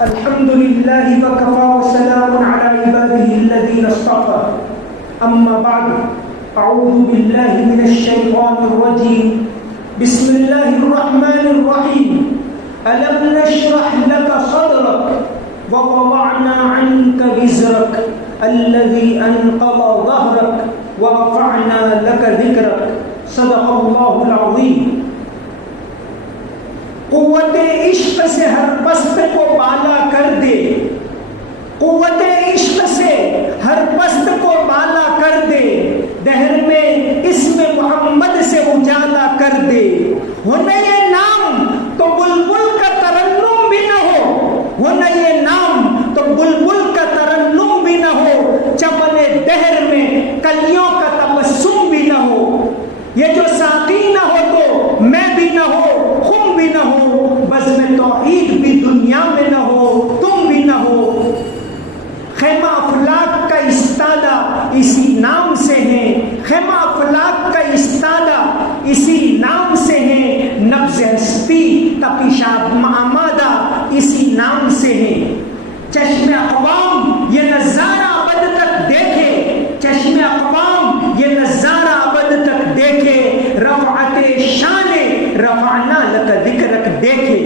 الحمد لله وكفى وسلام على عباده الذين اصطفى أما بعد أعوذ بالله من الشيطان الرجيم بسم الله الرحمن الرحيم ألم نشرح لك صدرك ووضعنا عنك وزرك الذي أنقض ظهرك ورفعنا لك ذكرك صدق الله العظيم. قوت عشق سے ہر پست کو بالا کر دے، قوت عشق سے ہر پست کو بالا کر دے، دہر میں اسم محمد سے اجالا کر دے. ہو نہ یہ نام تو بلبل کا ترنم بھی نہ ہو، ہو نہ یہ نام تو بلبل کا ترنم بھی نہ ہو، چمن دہر میں کلیوں کا تبسم بھی نہ ہو. یہ جو ساقی نہ ہو تو میں بھی نہ ہو، خم بھی نہ ہو، بزم توحید بھی دنیا میں نہ ہو، تم بھی نہ ہو. خیمہ افلاک کا استادہ اسی نام سے ہے، خیمہ افلاک کا استادہ اسی نام سے ہے، نبض ہستی تپشاب آمادہ اسی نام سے ہے. چشم اقوام یہ نظارہ ابد تک دیکھے، چشم اقوام یہ نظارہ ابد تک دیکھے، رفعت شان رفعنا لک ذکرک دیکھے.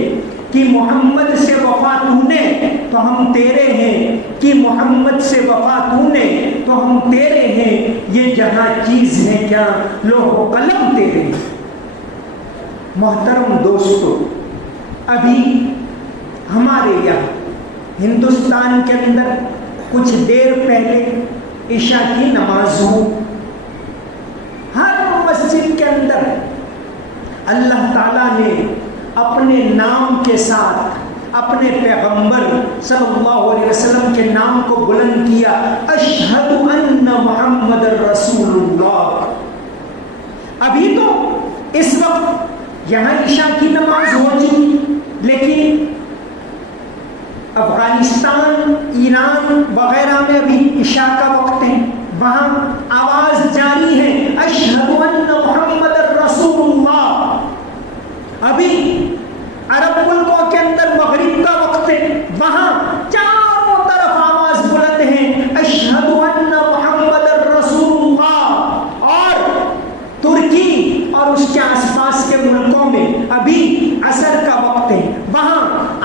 کہ محمد سے وفا تو نے تو ہم تیرے ہیں، کہ محمد سے وفا تو نے تو ہم تیرے ہیں، یہ جہاں چیز ہے کیا لوح و قلم تیرے. محترم دوستو، ابھی ہمارے یہاں ہندوستان کے اندر کچھ دیر پہلے عشاء کی نماز ہو. ہر مسجد کے اندر اللہ تعالیٰ نے اپنے نام کے ساتھ اپنے پیغمبر صلی اللہ علیہ وسلم کے نام کو بلند کیا، اشہد ان محمد رسول اللہ. ابھی تو اس وقت یہاں عشاء کی نماز ہو چکی، لیکن افغانستان، ایران وغیرہ میں ابھی عشاء کا وقت ہے، وہاں آواز جاری ہے اشہد ان محمد رسول اللہ. ابھی عرب ملکوں کے اندر مغرب کا وقت ہے، وہاں چاروں طرف آواز بلند ہے اشہد ان محمد رسول اللہ. اور ترکی اور اس کے آس پاس کے ملکوں میں ابھی عصر کا وقت ہے، وہاں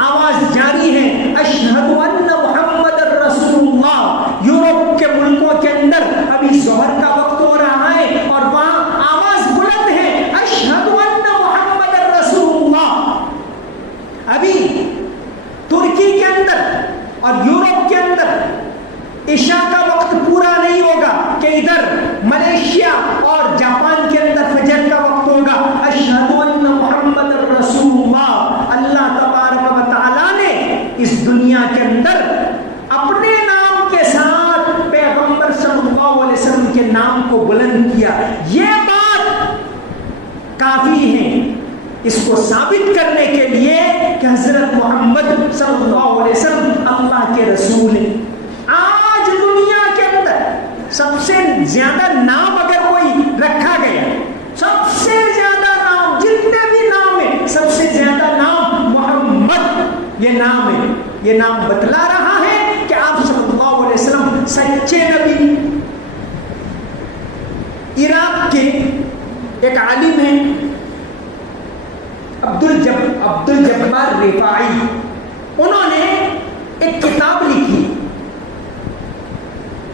آواز جاری ہے اشہد ان محمد رسول اللہ. یورپ کے ملکوں کے اندر ابھی ظہر کا وقت ہو رہا ہے اور وہاں آواز بلند ہے اشہد ان محمد رسول اللہ. ابھی ترکی کے اندر اور یورپ کے اندر عشاء کا وقت پورا نہیں ہوگا کہ ادھر ملیشیا اور جاپان کے اندر فجر کا وقت ہوگا اشہد ان محمد رسول اللہ. اللہ تبارک و تعالیٰ نے اس دنیا کے اندر اپنے نام کے ساتھ پیغمبر صلی اللہ علیہ وسلم کے نام کو بلند کیا. یہ بات کافی ہے اس کو ثابت کرنے کے لیے کہ حضرت محمد صلی اللہ علیہ وسلم اللہ کے رسول ہیں. آج دنیا کے اندر سب سے زیادہ نام اگر کوئی رکھا گیا، سب سے زیادہ نام، جتنے بھی نام ہیں سب سے زیادہ نام محمد یہ نام ہے. یہ نام بتلا رہا ہے کہ آپ صلی اللہ علیہ وسلم سچے نبی. عراق کے ایک عالم ہیں عبد الجبار رفاعی، انہوں نے ایک کتاب لکھی،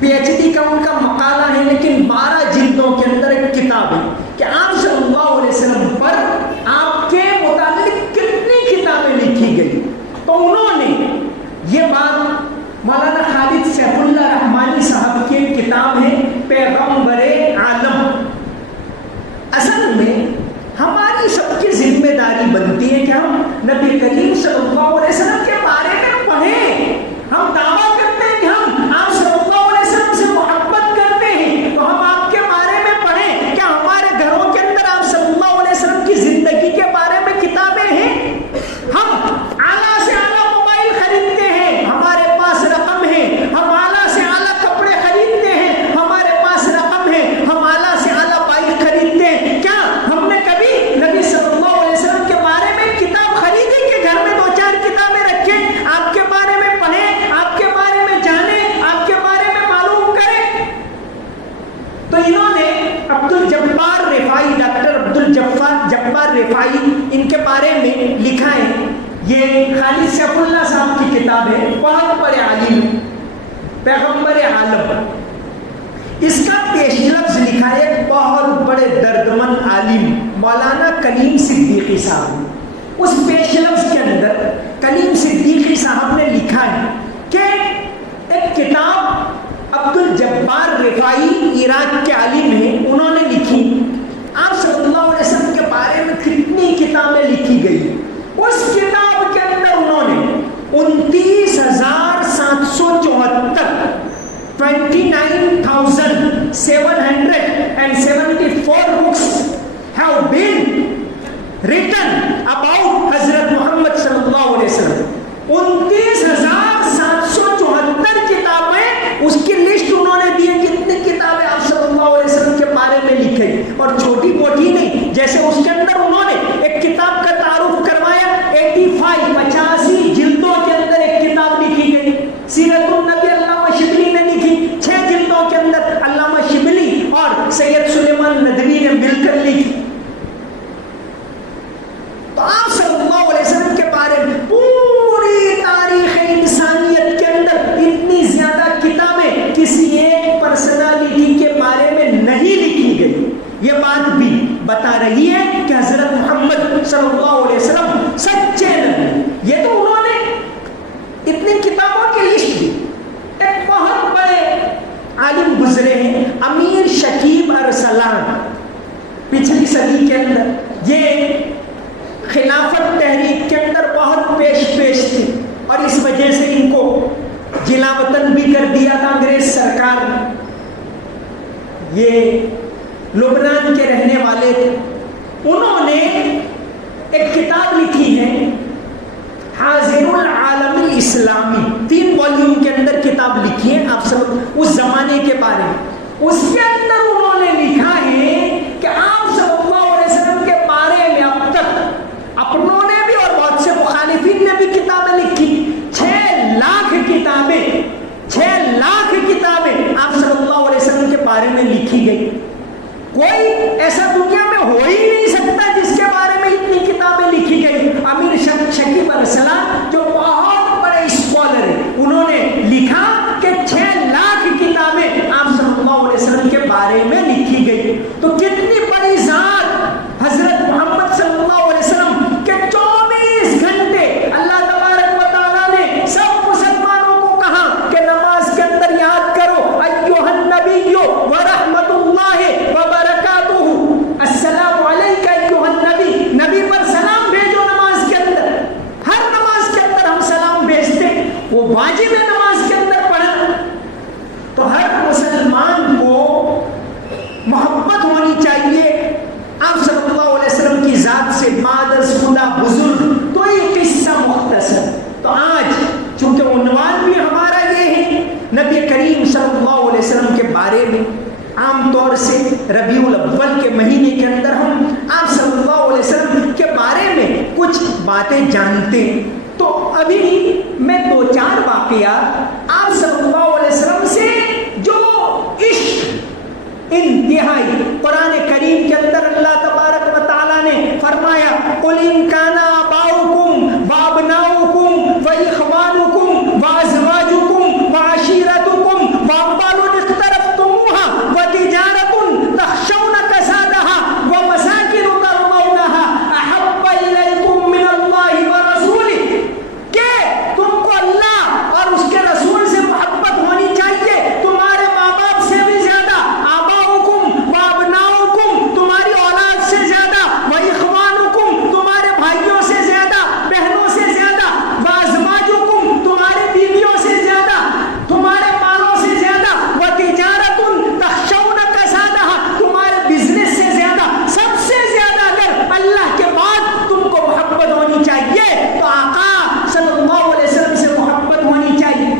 پی ایچ ڈی کا ان کا مقالہ ہے، لیکن 12 جلدوں کے اندر ایک کتاب ہے کہ آپ صلی اللہ علیہ وسلم پر آپ کے متعلق کتنی کتابیں لکھی گئی. تو انہوں نے یہ بات مولانا خالد سیف اللہ رحمانی صاحب کی ایک کتاب ہے پیغمبر عالم. اصل میں ہماری سب کی ذمہ داری بنتی ہے کہ ہم نبی کریم صلی اللہ علیہ وسلم کے بارے میں پڑھیں. ہم دعویٰ کرتے ہیں کہ ہم آپ صلی اللہ علیہ وسلم سے محبت کرتے ہیں، تو ہم آپ کے بارے میں پڑھیں. کیا ہمارے گھروں کے لکھا ہے، یہ خالد سیف اللہ صاحب کی کتاب ہے، بہت بڑے عالم پیغمبر عالم، اس کا پیش لفظ لکھا ہے ایک بہت بڑے دردمند عالم مولانا کلیم صدیقی صاحب۔ اس پیش لفظ کے اندر کلیم صدیقی صاحب نے لکھا ہے کہ ایک کتاب عبد الجبار رفاعی عراق کے عالم ہیں، انہوں نے لکھی، آپ صلی اللہ علیہ وسلم کے بارے میں کتنی کتابیں لکھی گئی، اس کتاب کے اندر انہوں نے 29,774 books have been written about حضرت محمد صلی اللہ علیہ وسلم۔ 29,774 کتابیں، اس کی لسٹ انہوں نے دی ہے کتنی کتابیں آپ صلی اللہ علیہ وسلم کے بارے میں لکھی، اور چھوٹی موٹی نہیں، جیسے اس کے اندر انہوں نے ایک کتاب کا تعارف کروایا، 85 جلدوں کے اندر ایک کتاب لکھی گئی، سیرت النبی علامہ شبلی نے لکھی، 6 جلدوں کے اندر علامہ شبلی اور سید سلیمان ندوی نے مل کر لکھی۔ تو آپ صلی اللہ علیہ وسلم کے بارے میں پوری تاریخ انسانیت کے اندر اتنی زیادہ کتابیں کسی ایک پرسنالٹی کے بارے میں نہیں لکھی گئی۔ یہ بات بھی بتا رہی ہے کہ حضرت محمد صلی اللہ علیہ وسلم سچے نبی۔ یہ تو انہوں نے اتنی کتابوں کی لسٹ دی۔ ایک بہت بڑے عالم گزرے ہیں امیر شکیب ارسلان، پچھلی صدی کے اندر، یہ خلافت تحریک کے اندر بہت پیش تھے، اور اس وجہ سے ان کو جلا وطن بھی کر دیا تھا انگریز سرکار نے۔ یہ لبنان کے رہنے والے تھے، انہوں نے ایک کتاب لکھی ہے حاضر العالم الاسلامی، 3 والیوم کے اندر کتاب لکھی ہے آپ سب اس زمانے کے بارے میں۔ اس کے اندر انہوں نے لکھا ہے کہ آپ صلی اللہ علیہ وسلم کے بارے میں اب تک اپنوں نے بھی اور بہت سے مخالفین نے بھی کتابیں لکھی، 6 لاکھ کتابیں آپ صلی اللہ علیہ وسلم کے بارے میں لکھی گئی۔ کوئی ایسا دنیا میں ہو ہی نہیں سکتا جس کے بارے میں اتنی کتابیں لکھی گئی۔ امیر شکیب ارسلان جو بہت بڑے اسکالر ہیں، انہوں نے لکھا کہ 6 لاکھ کتابیں آپ صلی اللہ علیہ وسلم کے بارے میں لکھی گئی۔ تو کتنی بڑی ذات حضرت محمد صلی اللہ علیہ وسلم کے 24 گھنٹے اللہ تبارک و تعالیٰ نے سب مسلمانوں کو کہا کہ نماز کے اندر یاد کرو ایھا النبی ورحمۃ اللہ وبرکاتہ، السلام علیکہ ایھا النبی، نبی پر سلام بھیجو نماز کے اندر۔ ہر نماز کے اندر ہم سلام بھیجتے، وہ واجب ہے نماز کے اندر پڑھنا۔ تو ہر مسلمان کو محبت ہونی چاہیے آپ صلی اللہ علیہ وسلم کی ذات سے، بعد از خدا بزرگ۔ تو یہ قصہ مختصر، تو آج چونکہ عنوان بھی ہمارا یہ ہے نبی کریم صلی اللہ علیہ وسلم کے بارے میں، عام طور سے ربیع الاول کے مہینے کے اندر ہم آپ صلی اللہ علیہ وسلم کے بارے میں کچھ باتیں جانتے ہیں۔ تو ابھی میں 2-4 واقعات آپ صلی اللہ علیہ وسلم سے جو عشق انتہائی، قرآن کریم کے اندر اللہ تبارک و تعالیٰ نے فرمایا قُلْ إِنْ كَانَ آبَاؤُكُمْ وَأَبْنَاؤُكُمْ وَإِخْوَانُكُمْ وَأَزْوَاجُكُمْ وَعَشِيرَتُكُمْ وَأَمْوَالٌ اقْتَرَفْتُمُوهَا وَتِجَارَةٌ تَخْشَوْنَ كَسَادَهَا وَمَسَاكِنُ تَرْضَوْنَهَا أَحَبَّ إِلَيْكُمْ مِنَ اللَّهِ وَرَسُولِهِ، کہ تم کو اللہ اور اس کے رسول سے محبت ہونی چاہیے، تمہارے ماں باپ سے بھی زیادہ، آباؤکم وابناؤکم، تمہاری اولاد سے زیادہ، واخوانکم، تمہارے بھائیوں سے زیادہ، بہنوں سے زیادہ، وازواجکم، تمہاری بیویوں سے زیادہ، تمہارے مالوں سے زیادہ، وتجارۃ تخشون کسادہا، تمہارے بزنس سے زیادہ، سب سے زیادہ اگر اللہ کے بعد تم کو محبت ہونی چاہیے تو آقا صلی اللہ علیہ وسلم سے محبت ہونی چاہیے۔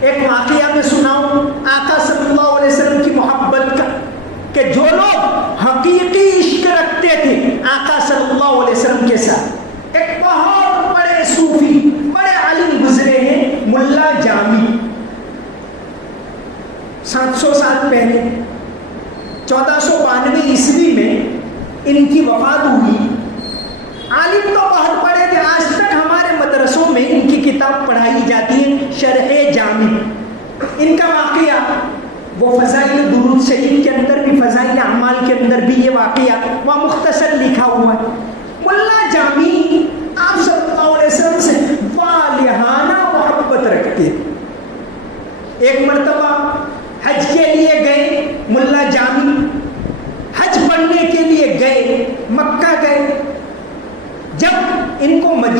ایک واقعہ میں سناؤں آقا صلی اللہ علیہ وسلم کی محبت کا، کہ جو لوگ حقیقی عشق رکھتے تھے آقا صلی اللہ علیہ وسلم کے ساتھ، ایک بہت بڑے صوفی، بڑے عالم گزرے ہیں ملا جامی، 700 سال پہلے 1492 عیسوی میں ان کی وفات ہوئی۔ عالم تو بہت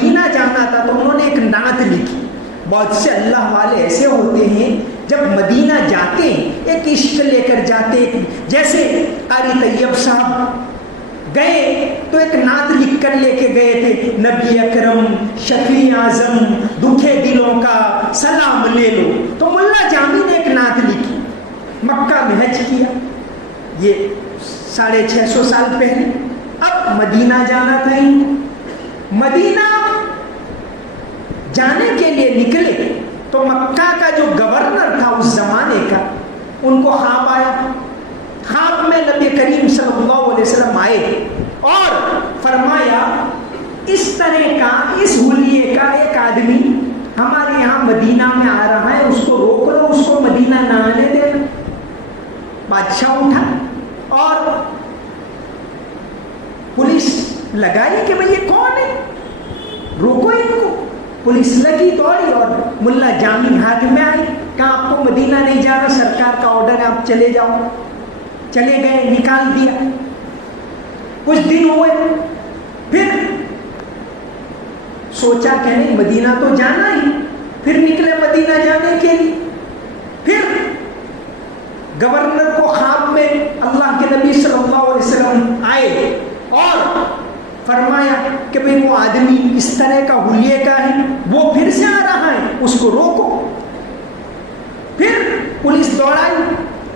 مدینہ جانا تھا تو انہوں نے ایک نعت لکھی. بہت سے اللہ والے ایسے ہوتے ہیں جب مدینہ جاتے ہیں ایک عشق لے کر جاتے ہیں. جیسے قاری طیب صاحب گئے تو ایک نعت لکھ کر لے کے گئے تھے, نبی اکرم شفیع اعظم دکھے دلوں کا سلام لے لو. تو ملا جامی نے ایک نعت لکھی, مکہ میں حج کیا, یہ 650 سال پہلے. اب مدینہ جانا تھا ان کو. مدینہ جانے کے لیے نکلے تو مکہ کا جو گورنر تھا اس زمانے کا, ان کو خواب آیا. خواب میں نبی کریم صلی اللہ علیہ وسلم آئے اور فرمایا اس طرح کا, اس حلیے کا ایک آدمی ہمارے یہاں مدینہ میں آ رہا ہے, اس کو روک لو, اس کو مدینہ نہ آنے دینا. بادشاہ اٹھا اور پولیس لگائی کہ بھئی یہ کون ہے, روکو ان کو. پولیس لگی دوڑی اور ملا جامی ہاتھ میں آئی, کہا آپ کو مدینہ نہیں جانا, سرکار کا آرڈر ہے, آپ چلے جاؤ. چلے گئے, نکال دیا. کچھ دن ہوئے, پھر سوچا کہ نہیں مدینہ تو جانا ہی, پھر نکلے مدینہ جانے کے لیے. پھر گورنر کو خواب میں اللہ کے نبی صلی اللہ علیہ وسلم آئے اور فرمایا کہ بھئی وہ آدمی اس طرح کا حلیے کا ہے, وہ پھر سے آ رہا ہے, اس کو روکو. پھر پولیس دوڑائی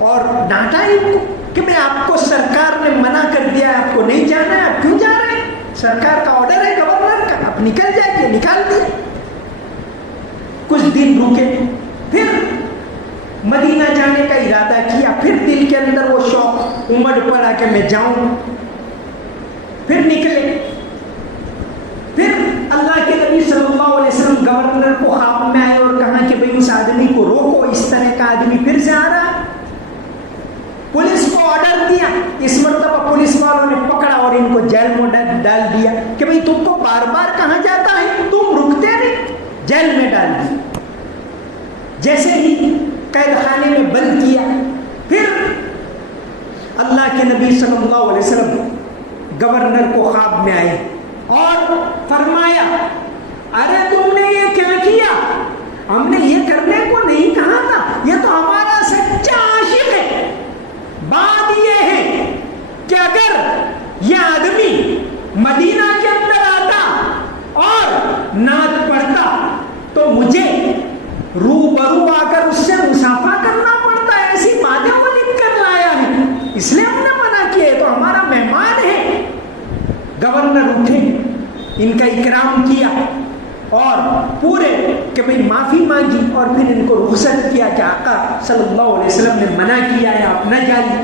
اور ڈانٹا ان کو کہ بھئی آپ کو سرکار نے منع کر دیا ہے, آپ کو نہیں جانا ہے, آپ کیوں جا رہے ہیں, سرکار کا آرڈر ہے گورنر کا, آپ نکل جائیے. نکال دیا. کچھ دن رکے, پھر مدینہ جانے کا ارادہ کیا. پھر دل کے اندر وہ شوق امڑ پڑا کہ میں جاؤں. پھر نکلے. پھر اللہ کے نبی صلی اللہ علیہ وسلم گورنر کو خواب میں آئے اور کہا کہ بھئی اس آدمی کو روکو, اس طرح کا آدمی پھر سے آ رہا ہے. پولیس کو آرڈر دیا. اس مرتبہ پولیس والوں نے پکڑا اور ان کو جیل میں ڈال دیا کہ بھئی تم کو بار بار کہا جاتا ہے, تم رکتے نہیں, جیل میں ڈال دیا. جیسے ہی قید خانے میں بند کیا, پھر اللہ کے نبی صلی اللہ علیہ وسلم گورنر کو خواب میں آئے اور فرمایا ارے تم نے یہ کیا کیا, ہم نے یہ کرنے کو نہیں کہا تھا, یہ تو ہمارا سچا عاشق ہے. بات یہ ہے کہ اگر یہ آدمی مدینہ کے اندر آتا اور نعت پڑھتا تو مجھے روبرو آ کر اس سے مصافحہ کرنا پڑتا. ایسی باتیں وہ لکھ کر لایا ہے, اس لیے ہم نے منع کیا, تو ہمارا مہمان ہے. گورنر اٹھے, ان کا اکرام کیا اور پورے کہ بھئی معافی مانگی اور پھر ان کو رخصت کیا کہ آقا صلی اللہ علیہ وسلم نے منع کیا ہے, آپ نہ جائیے.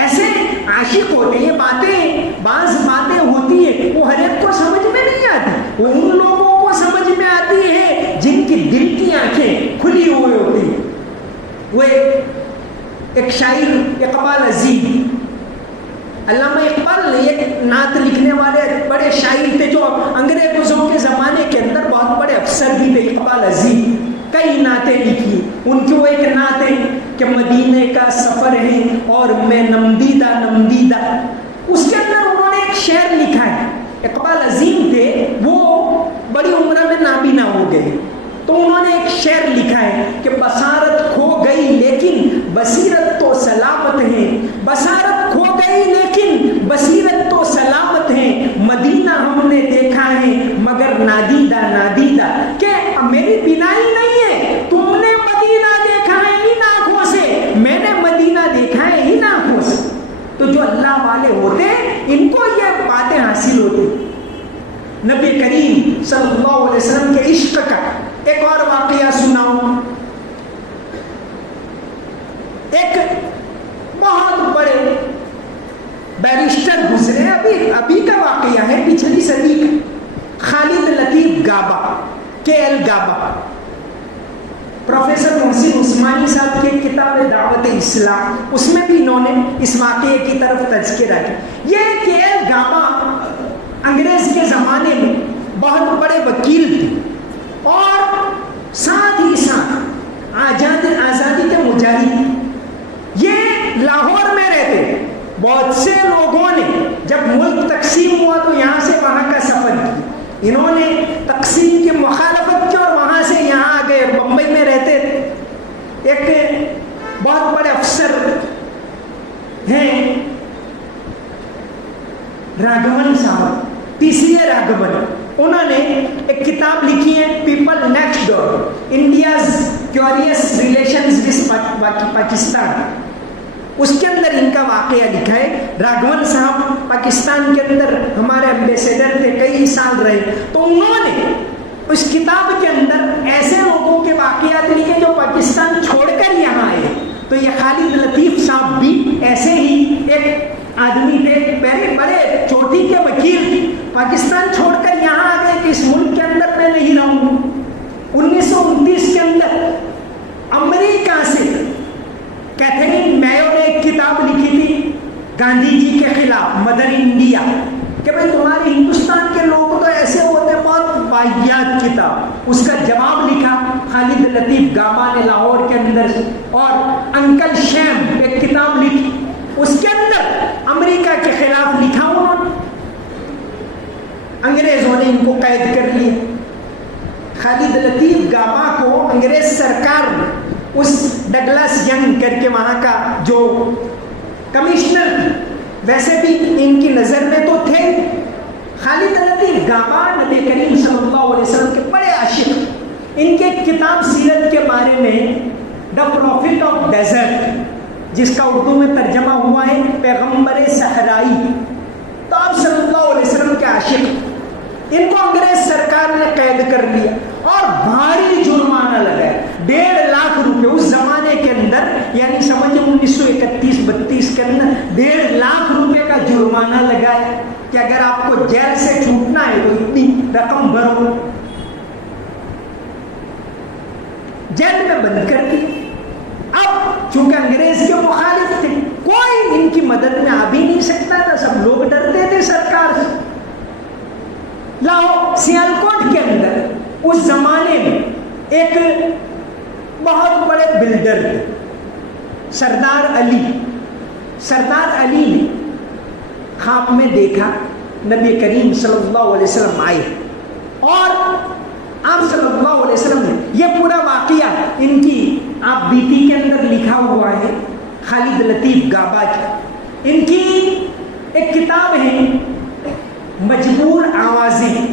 ایسے عاشق ہوتے ہیں. باتیں, بعض باتیں ہوتی ہیں وہ ہر ایک کو سمجھ میں نہیں آتی, وہ ان لوگوں کو سمجھ میں آتی ہے جن کی دل کی آنکھیں کھلی ہوئی ہوتی ہیں. وہ ایک شاعر اقبال عظیم, علامہ اقبال ایک نعت لکھنے والے بڑے شاعر تھے جو انگریزوں کے زمانے کے اندر بہت بڑے افسر بھی تھے. اقبال عظیم کئی نعتیں لکھی. ان کی وہ ایک نعت ہے کہ مدینے کا سفر ہے اور میں نمدیدہ نمدیدہ. اس کے اندر انہوں نے ایک شعر لکھا ہے. اقبال عظیم تھے, وہ بڑی عمر میں نابینا ہو گئے, تو انہوں نے ایک شعر لکھا ہے کہ بصارت کھو گئی لیکن بصیرت تو سلامت ہے, بصارت کھو گئی لیکن بصیرت تو سلامت ہے, مدینہ ہم نے دیکھا ہے مگر نادیدہ نادیدہ. کہ میری بینائی نہیں ہے, تم نے مدینہ دیکھا ہے ان آنکھوں سے, میں نے مدینہ دیکھا ہے ان آنکھوں سے. تو جو اللہ والے ہوتے ان کو یہ باتیں حاصل ہوتی. نبی کریم صلی اللہ علیہ وسلم کے عشق کا ایک اور واقعہ سناؤں. ایک بہت بڑے بیرسٹر گزرے, ابھی کا واقعہ ہے, پچھلی صدی کا, خالد لطیف گابا, کے ایل گابا. پروفیسر محسن عثمانی صاحب کی کتاب دعوت اسلام, اس میں بھی انہوں نے اس واقعے کی طرف تذکرہ کیا. یہ کے ایل گابا انگریز کے زمانے میں بہت بڑے وکیل تھے اور ساتھ ہی ساتھ آزادی کے مجاہد. یہ لاہور میں رہتے. بہت سے لوگوں نے جب ملک تقسیم ہوا تو یہاں سے وہاں کا سفر کیا. انہوں نے تقسیم کی مخالفت کی اور وہاں سے یہاں آ گئے. بمبئی میں رہتے تھے. ایک بہت بڑے افسر ہیں راگھون صاحب, PCA راگھون. انہوں نے ایک کتاب لکھی ہے people next door, India's curious relations with Pakistan. اس کے اندر ان کا واقعہ لکھا ہے. راگھون صاحب پاکستان کے اندر ہمارے ایمبیسیڈر تھے, کئی سال رہے. تو انہوں نے اس کتاب کے اندر ایسے لوگوں کے واقعات لکھے جو پاکستان چھوڑ کر یہاں آئے. تو یہ خالد لطیف صاحب بھی ایسے ہی ایک آدمی تھے, بڑے چوٹی کے وکیل, پاکستان چھوڑ کر یہاں آ گئے کہ اس ملک کے اندر میں نہیں رہوں. 1929 کے اندر امریکہ سے کیتھرین میو نے ایک کتاب لکھی تھی گاندھی جی کے خلاف, مدر انڈیا, کہ بھائی تمہارے ہندوستان کے لوگ تو ایسے ہوتے, بہت واحیات کتاب. اس کا جواب لکھا خالد لطیف گابا نے لاہور کے اندر. اور انکل شیم ایک کتاب لکھی, اس کے اندر امریکہ کے خلاف لکھا. انہوں نے انگریزوں نے ان کو قید کر لیا. خالد لطیف گابا کو انگریز سرکار نے اس ڈگلس ینگ کر کے وہاں کا جو کمشنر, ویسے بھی ان کی نظر میں تو تھے. خالد لطیف گابا نبی کریم صلی اللہ علیہ وسلم کے بڑے عاشق. ان کے کتاب سیرت کے بارے میں دا پروفٹ آف ڈیزرٹ, جس کا اردو میں ترجمہ ہوا ہے پیغمبر صحرائی. تو آپ صلی اللہ علیہ وسلم کے عاشق. ان کو انگریز سرکار نے قید کر لیا اور بھاری جرمانہ لگایا, 1.5 لاکھ روپے. اس زمانے کے اندر یعنی سمجھے 1931-32 کے اندر 1.5 لاکھ روپے کا جرمانہ لگایا کہ اگر آپ کو جیل سے چھوٹنا ہے تو اتنی رقم بھرو. جیل میں بند کر دی. اب چونکہ انگریز کے مخالف تھے, کوئی ان کی مدد میں آ بھی نہیں سکتا تھا, سب لوگ ڈرتے تھے سرکار سے. لاہور سیالکوٹ کے اندر اس زمانے میں ایک بہت بڑے بلڈر تھے سردار علی. سردار علی نے خواب میں دیکھا نبی کریم صلی اللہ علیہ وسلم آئے, اور آپ صلی اللہ علیہ وسلم نے یہ پورا واقعہ ان کی آپ بیتی کے اندر لکھا ہوا ہے خالد لطیف گابا کی. ان کی ایک کتاب ہے مجبور آوازیں.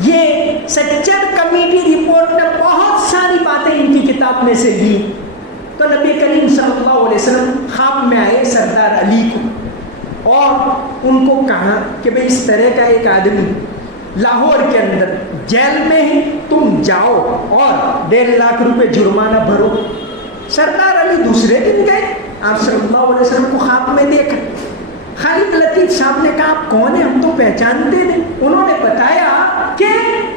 یہ سچر کمیٹی رپورٹ نے بہت ساری باتیں ان کی کتاب میں سے لی. تو نبی کریم صلی اللہ علیہ وسلم خواب میں آئے سردار علی کو اور ان کو کہا کہ بھئی اس طرح کا ایک آدمی لاہور کے اندر جیل میں ہے, تم جاؤ اور 1.5 لاکھ روپے جرمانہ بھرو. سردار علی دوسرے دن گئے, آپ صلی اللہ علیہ وسلم کو خواب میں دیکھا. خالد لطیف صاحب نے کہا آپ کون ہیں, ہم تو پہچانتے نہیں. انہوں نے بتایا کہ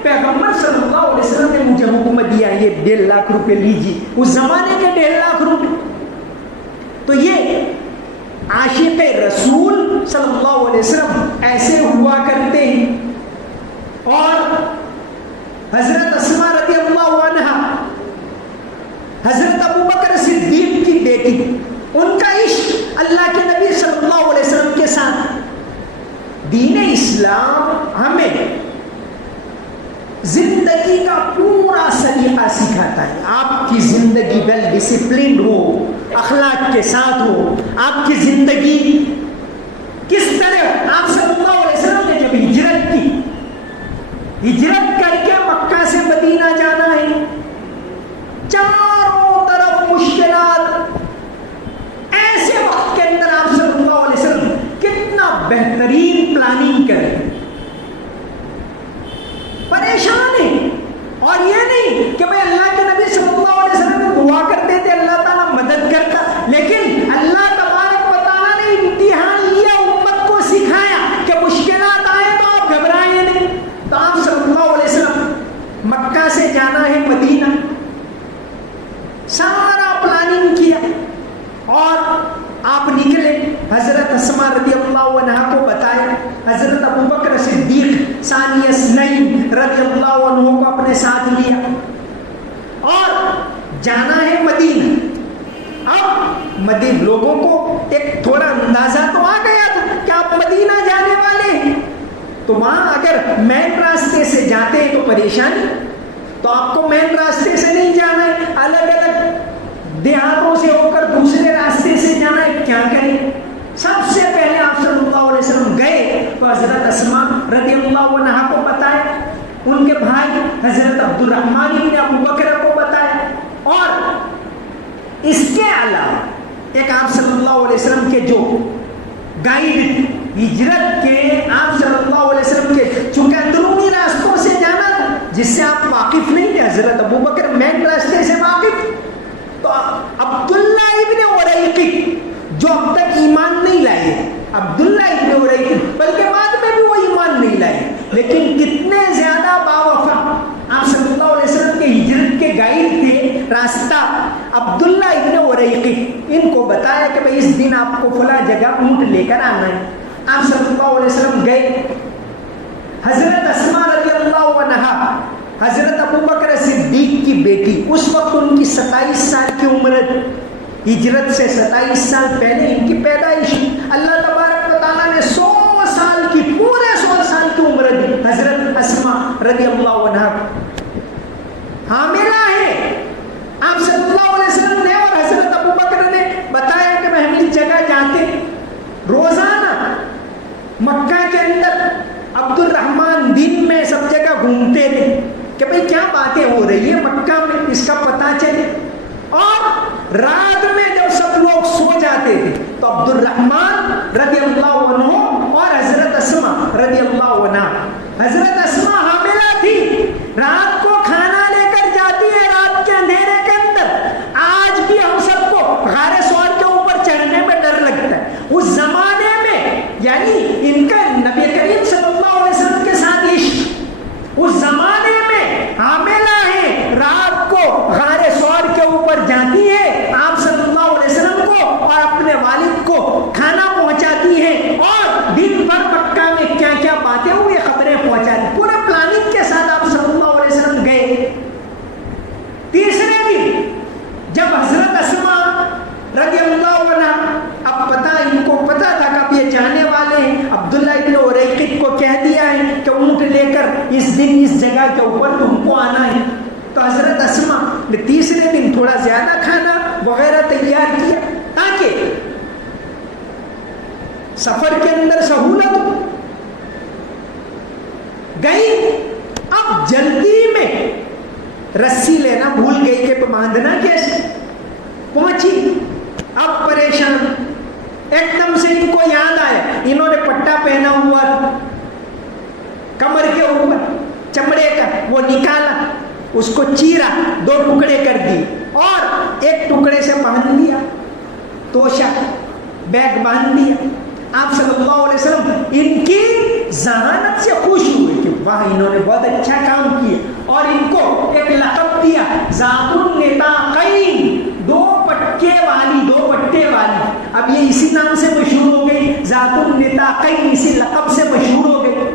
پیغمبر صلی اللہ علیہ وسلم نے مجھے حکم دیا یہ 1.5 لاکھ روپے لیجیے. اس زمانے کے 1.5 لاکھ روپے. تو یہ عاشق رسول صلی اللہ علیہ وسلم ایسے ہوا کرتے ہیں. اور حضرت اسماء رضی اللہ عنہا, حضرت ابوبکر صدیق کی بیٹی, ان کا عشق اللہ کے نبی صلی اللہ علیہ وسلم کے ساتھ. دین اسلام ہمیں زندگی کا پورا سلیقہ سکھاتا ہے. آپ کی زندگی ویل ڈسپلنڈ ہو, اخلاق کے ساتھ ہو. آپ کی زندگی کس طرح, آپ صلی اللہ علیہ وسلم نے جب ہجرت کی, ہجرت کر کے مکہ سے مدینہ جانا ہے, چاروں طرف مشکلات. ایسے وقت کے اندر آپ صلی اللہ علیہ وسلم کتنا بہترین پلاننگ کریں, پریشان ہیں. اور یہ نہیں کہ بھئی اللہ کے نبی صلی اللہ علیہ وسلم نے دعا کرتے تھے اللہ تعالیٰ مدد کرتا, لیکن اللہ تبارک و تعالیٰ نے امتحان لیا, امت کو سکھایا کہ مشکلات آئے تو آپ گھبرائیں نہیں. تو آپ صلی اللہ علیہ وسلم مکہ سے جانا ہے مدینہ, سارا پلاننگ کیا اور آپ نکلے. حضرت اسماء رضی اللہ عنہا کو بتایا, حضرت ابوبکر صدیق ثانی اثنین رضی اللہ عنہ کو اپنے ساتھ لیا اور جانا ہے مدینہ. اب مدینہ لوگوں کو ایک تھوڑا اندازہ تو آ گیا تھا کہ آپ مدینہ جانے والے ہیں. تو وہاں اگر مین راستے سے جاتے ہیں تو پریشانی، تو آپ کو مین راستے سے نہیں جانا ہے، الگ الگ دیہاتوں سے ہو کر دوسرے راستے سے جانا ہے، کیا کریں؟ سب سے پہلے آپ صلی اللہ علیہ وسلم گئے تو حضرت اسماء رضی اللہ عنہا کو بتایا، ان کے بھائی حضرت عبد الرحمن بن ابو بکر کو بتایا، اور اس کے علاوہ ایک آپ صلی اللہ علیہ وسلم کے جو گائیڈ ہجرت کے، آپ صلی اللہ علیہ وسلم کے چونکہ اندرونی راستوں سے جانا تھا جس سے آپ واقف نہیں تھے، حضرت ابو بکر مین راستے سے واقف، تو عبداللہ ابن اریقط جو اب تک ایمان نہیں لائے، عبداللہ ابن اریقط بلکہ بعد میں بھی وہ ایمان نہیں لائے، لیکن کتنے زیادہ باوفا آپ صلی اللہ علیہ وسلم کے ہجرت کے گائیڈ تھے، راستہ عبداللہ ابن اریقط، ان کو بتایا کہ بھئی اس دن آپ کو فلاں جگہ اونٹ لے کر آنا ہے۔ آپ صلی اللہ علیہ وسلم گئے، حضرت اسماء رضی اللہ عنہا حضرت ابو بکر صدیق کی بیٹی، اس وقت ان کی 27 سال کی عمر، ہجرت سے 27 سال پہلے ان کی پیدائش، اللہ تبارک و تعالیٰ نے 100 سال کی، پورے 100 سال کی عمر دی حضرت اسماء رضی اللہ عنہا، حاملہ ہے۔ آپ صلی اللہ علیہ وسلم نے اور حضرت ابو بکر نے بتایا کہ ہم اس جگہ جاتے، روزانہ مکہ کے اندر عبد الرحمن دن میں سب جگہ گھومتے تھے کہ بھئی کیا باتیں ہو رہی ہے مکہ میں، اس کا پتہ چلے، اور رات میں جب سب لوگ سو جاتے تھے تو عبد الرحمن رضی اللہ عنہ اور حضرت اسماء رضی اللہ عنہ، حضرت اسماء حاملہ تھی، رات کو کھانا لے کر جاتی ہے رات کے اندھیرے کے اندر۔ آج بھی ہم سب کو غار سوار کے اوپر چڑھنے میں ڈر لگتا ہے، اس زمانے میں یعنی ان کا نبی کریم صلی اللہ علیہ وسلم کے ساتھ عشق، اس زمانے میں حاملہ ہے، رات کو غار سوار کے اوپر جاتی ہے، آپ صلی اللہ علیہ وسلم کو اور اپنے والد کو کھانا پہنچاتی ہے، اور دن بھر مکہ میں کیا کیا باتیں ہوئی خبریں پہنچاتی، پورے پلاننگ کے ساتھ آپ صلی اللہ علیہ وسلم گئے۔ تیسرے دن جب حضرت اسماء رضی اللہ عنہ، اب پتہ ان کو پتہ تھا کہ اب یہ جانے والے ہیں، عبداللہ ابن اریقط کو کہہ دیا ہے کہ اونٹ لے کر اس دن اس جگہ کے اوپر تم کو آنا ہے، تو حضرت اسماء نے تیسرے دن تھوڑا زیادہ کھانا وغیرہ تیار کیا تاکہ سفر کے اندر سہولت ہو، گئی۔ اب جلدی میں رسی لینا بھول گئی کہ باندھنا کیسے، پہنچی اب پریشان، ایک دم سے ان کو یاد آیا انہوں نے پٹا پہنا ہوا کمر کے اوپر چمڑے کا، وہ نکالا، اس کو چیرا، 2 ٹکڑے کر دیے اور ایک ٹکڑے سے باندھ دیا، توشا بیگ باندھ دیا۔ آپ صلی اللہ علیہ وسلم ان کی ذہانت سے خوش ہوئے کہ واہ انہوں نے بہت اچھا کام کیا، اور ان کو ایک لقب دیا ذات النطاقین، 2 پٹے والی، اب یہ اسی نام سے مشہور ہو گئی، ذات النطاقین اسی لقب سے مشہور ہو گئی۔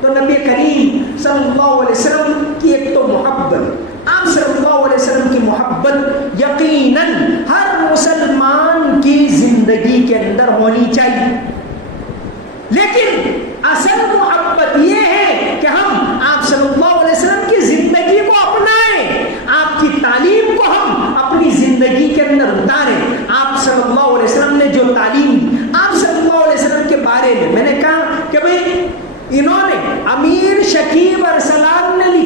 تو نبی کریم صلی اللہ علیہ وسلم کی ایک تو محبت، آپ صلی اللہ علیہ وسلم کی محبت یقیناً ہر مسلمان کی زندگی کے اندر ہونی چاہیے، لیکن اصل محبت یہ ہے کہ ہم آپ صلی اللہ علیہ وسلم کی زندگی کو اپنائیں، آپ کی تعلیم کو ہم اپنی زندگی کے اندر اتاریں۔ آپ صلی اللہ علیہ وسلم نے جو تعلیم آپ صلی اللہ علیہ وسلم کے بارے میں نے کہا کہ بھئی انہوں نے امیر شکیب ارسلان نے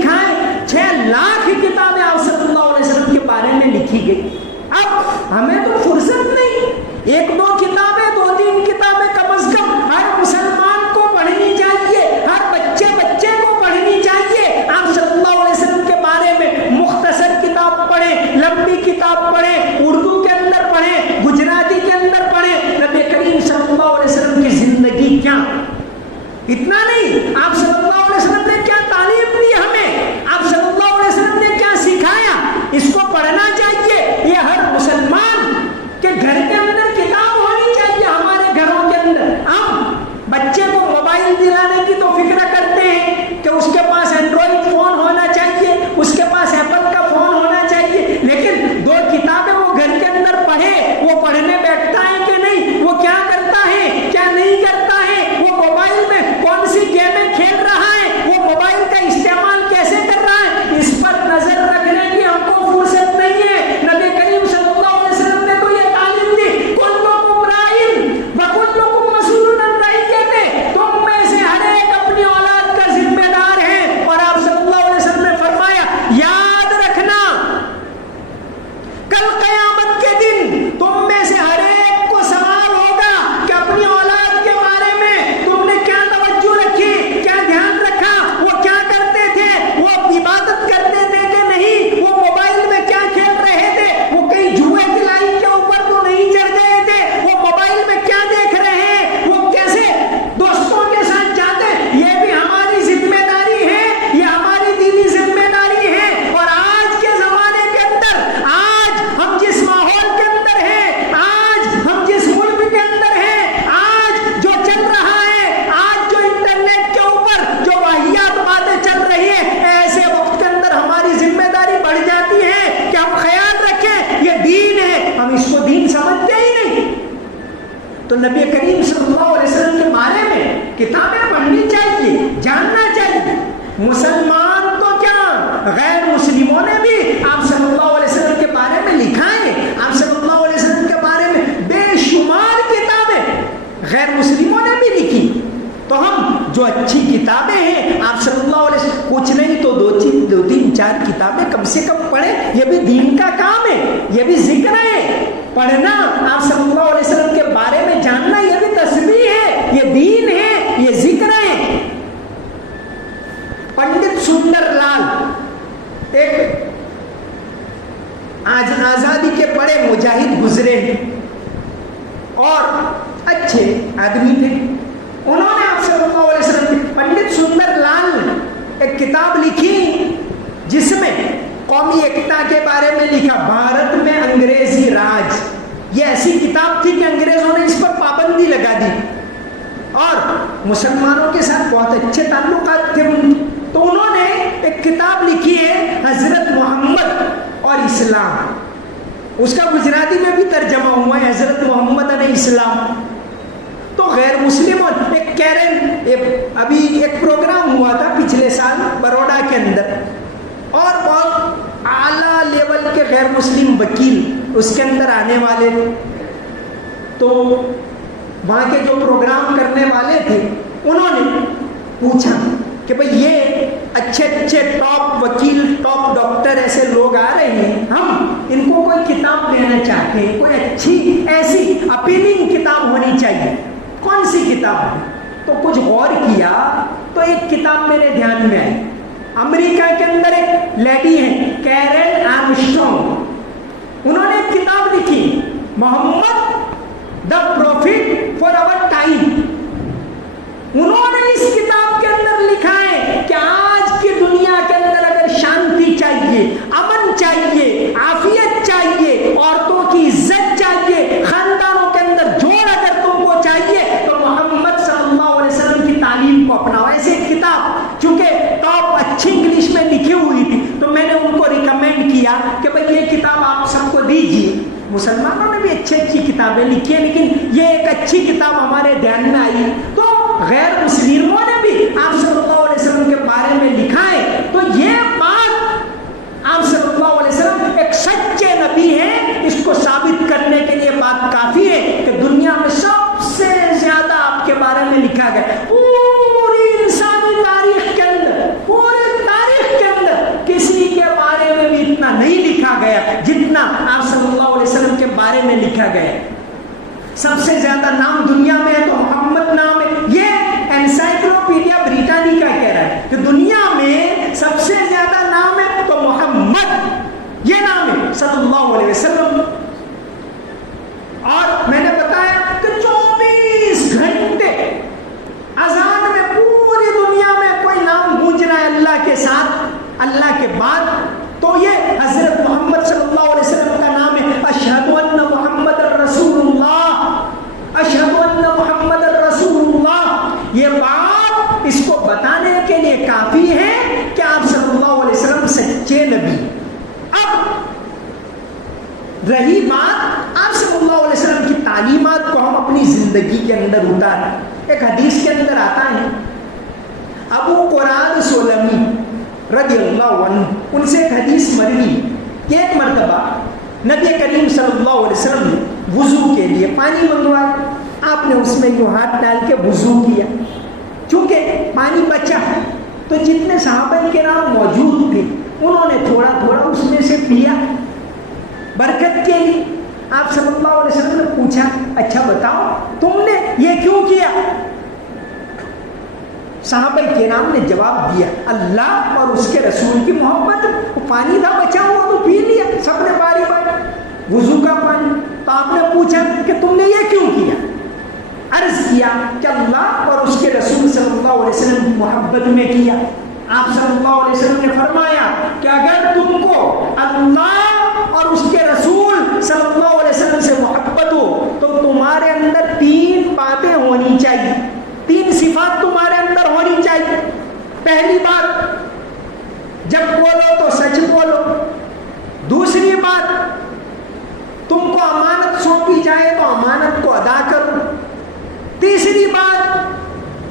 تو نبی کریم صلی اللہ علیہ وسلم کے بارے میں کتابیں پڑھنی چاہیے، جاننا چاہیے۔ مسلمان تو کیا، غیر مسلموں نے بھی آپ صلی اللہ علیہ وسلم کے بارے میں لکھا ہے۔ آپ صلی اللہ علیہ وسلم کے بارے میں بے شمار کتابیں غیر مسلموں نے بھی لکھی۔ تو ہم جو اچھی کتابیں ہیں آپ صلی اللہ علیہ وسلم، کچھ نہیں تو دو تین چار کتابیں کم سے کم پڑھیں، یہ بھی دین کا کام ہے، یہ بھی ذکر ہے۔ پڑھنا، آپ صلی اللہ علیہ وسلم کے بارے میں جاننا، یہ بھی تسبیح ہے، یہ دین ہے، یہ ذکر ہے۔ پنڈت سندر لال ایک آج آزادی کے بڑے مجاہد گزرے ہیں اور اچھے آدمی تھے۔ انہوں نے آپ صلی اللہ علیہ وسلم، پنڈت سندر لال نے ایک کتاب لکھی جس میں قومی ایکتا کے بارے میں لکھا، بھارت میں انگریزی راج۔ یہ ایسی کتاب تھی کہ انگریزوں نے اس پر پابندی لگا دی اور مسلمانوں کے ساتھ بہت اچھے تعلقات تھے ان کے۔ تو انہوں نے ایک کتاب لکھی ہے حضرت محمد اور اسلام، اس کا گجراتی میں بھی ترجمہ ہوا ہے، حضرت محمد علیہ السلام۔ تو غیر مسلموں ایک کیرن، ابھی ایک پروگرام ہوا تھا پچھلے سال بروڈا کے اندر، اور بہت اعلیٰ لیول کے غیر مسلم وکیل اس کے اندر آنے والے تھے۔ تو وہاں کے جو پروگرام کرنے والے تھے انہوں نے پوچھا کہ بھئی یہ اچھے اچھے ٹاپ وکیل، ٹاپ ڈاکٹر ایسے لوگ آ رہے ہیں، ہم ان کو کوئی کتاب دینا چاہتے ہیں، کوئی اچھی ایسی اپیلنگ کتاب ہونی چاہیے، کون سی کتاب ہے؟ تو کچھ غور کیا تو ایک کتاب میرے دھیان میں آئی۔ امریکہ کے اندر ایک لیڈی ہے کیرن آرمسٹرانگ، انہوں نے ایک کتاب لکھی، محمد دا پروفٹ فار آور ٹائم۔ انہوں نے اس کتاب کے اندر لکھا ہے کہ آج کی دنیا کے اندر اگر شانتی چاہیے، امن چاہیے، عافیت چاہیے، عورتوں کی عزت چاہیے، خاندانوں کے اندر جوڑ اگر تم کو چاہیے تو محمد صلی اللہ علیہ وسلم کی تعلیم کو اپناؤ۔ ایسی کتاب چونکہ ٹاپ اچھی انگلش میں لکھی ہوئی تھی تو میں نے ان کو ریکمینڈ کیا کہ بھئی یہ کتاب آپ سب کو دیجیے۔ مسلمانوں نے بھی اچھی کتابیں لکھی ہیں، لیکن یہ ایک اچھی کتاب ہمارے دھیان میں آئی۔ تو غیر مسلموں نے بھی آپ صلی اللہ علیہ وسلم کے بارے میں لکھا ہے۔ تو یہ بات آپ صلی اللہ علیہ وسلم ایک سچے نبی ہیں، اس کو ثابت کرنے کے لیے بات کافی ہے کہ دنیا میں سب سے زیادہ آپ کے بارے میں لکھا گیا۔ پوری انسانی تاریخ کے اندر، پوری تاریخ کے اندر کسی کے بارے میں بھی اتنا نہیں لکھا گیا جتنا آپ صلی اللہ علیہ وسلم کے بارے میں لکھا گیا۔ سب سے زیادہ نام دنیا میں ہے تو محمد نام ہے۔ یہ انسائکلوپیڈیا بریٹانیکا کہہ رہا ہے کہ دنیا میں سب سے زیادہ نام ہے تو محمد، یہ نام ہے صلی اللہ علیہ وسلم۔ اور میں نے بتایا کہ 24 گھنٹے اذان میں پوری دنیا میں کوئی نام گونج رہا ہے اللہ کے ساتھ، اللہ کے بعد، تو یہ حضرت محمد صلی اللہ علیہ وسلم کا نام ہے۔ اشہد ان محمد رسول اللہ، اشہد ان محمد رسول اللہ۔ یہ بات اس کو بتانے کے لیے کافی ہے کہ آپ صلی اللہ علیہ وسلم سچے نبی۔ اب رہی بات آپ صلی اللہ علیہ وسلم کی تعلیمات کو ہم اپنی زندگی کے اندر اتاریں۔ ایک حدیث کے اندر آتا ہے، ابو قراد سولمی رضی اللہ عنہ، ان سے ایک حدیث مروی کہ ایک مرتبہ نبی کریم صلی اللہ علیہ وسلم نے وضو کے لیے پانی منگوایا، آپ نے اس میں جو ہاتھ ڈال کے وضو کیا، چونکہ پانی بچا تو جتنے صحابہ کرام موجود تھے انہوں نے تھوڑا تھوڑا اس میں سے پیا برکت کے لیے۔ آپ صلی اللہ علیہ وسلم نے پوچھا، اچھا بتاؤ تم نے یہ کیوں کیا؟ صحابہ کرام نے جواب دیا، اللہ اور اس کے رسول کی محبت، پانی تھا بچا ہوا تو پی لیا سب نے باری باری، وضو کا پانی۔ تو آپ نے پوچھا کہ تم نے یہ کیوں کیا؟ عرض کیا کہ اللہ اور اس کے رسول صلی اللہ علیہ وسلم کی محبت میں کیا۔ آپ صلی اللہ علیہ وسلم نے فرمایا کہ اگر تم کو اللہ اور اس کے رسول صلی اللہ علیہ وسلم سے محبت ہو تو تمہارے اندر 3 باتیں ہونی چاہیے، 3 صفات تمہارے اندر ہونی چاہیے۔ پہلی بات، جب بولو تو سچ بولو۔ دوسری بات، تم کو امانت سونپی جائے تو امانت کو ادا کرو۔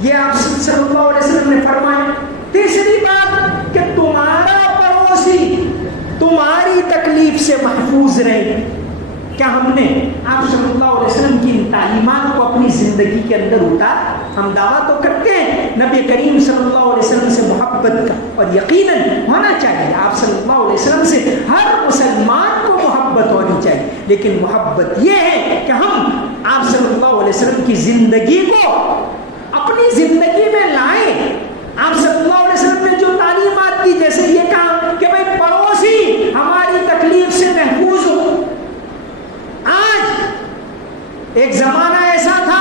یہ آپ صلی اللہ علیہ وسلم نے فرمایا. تیسری بات کہ تمہارا پڑوسی تمہاری تکلیف سے محفوظ رہے. کیا ہم نے آپ صلی اللہ علیہ وسلم کی ان تعلیمات کو اپنی زندگی کے اندر اتارا؟ ہم دعویٰ تو کرتے ہیں نبی کریم صلی اللہ علیہ وسلم سے محبت کا، اور یقیناً ہونا چاہیے. آپ صلی اللہ علیہ وسلم سے ہر مسلمان کو محبت ہونی چاہیے، لیکن محبت یہ ہے کہ ہم آپ صلی اللہ علیہ وسلم کی زندگی کو اپنی زندگی میں لائیں. آپ صلی اللہ علیہ وسلم نے جو تعلیمات دی، جیسے یہ کہا کہ بھائی پڑوسی ہماری تکلیف سے محفوظ ہو. آج ایک زمانہ ایسا تھا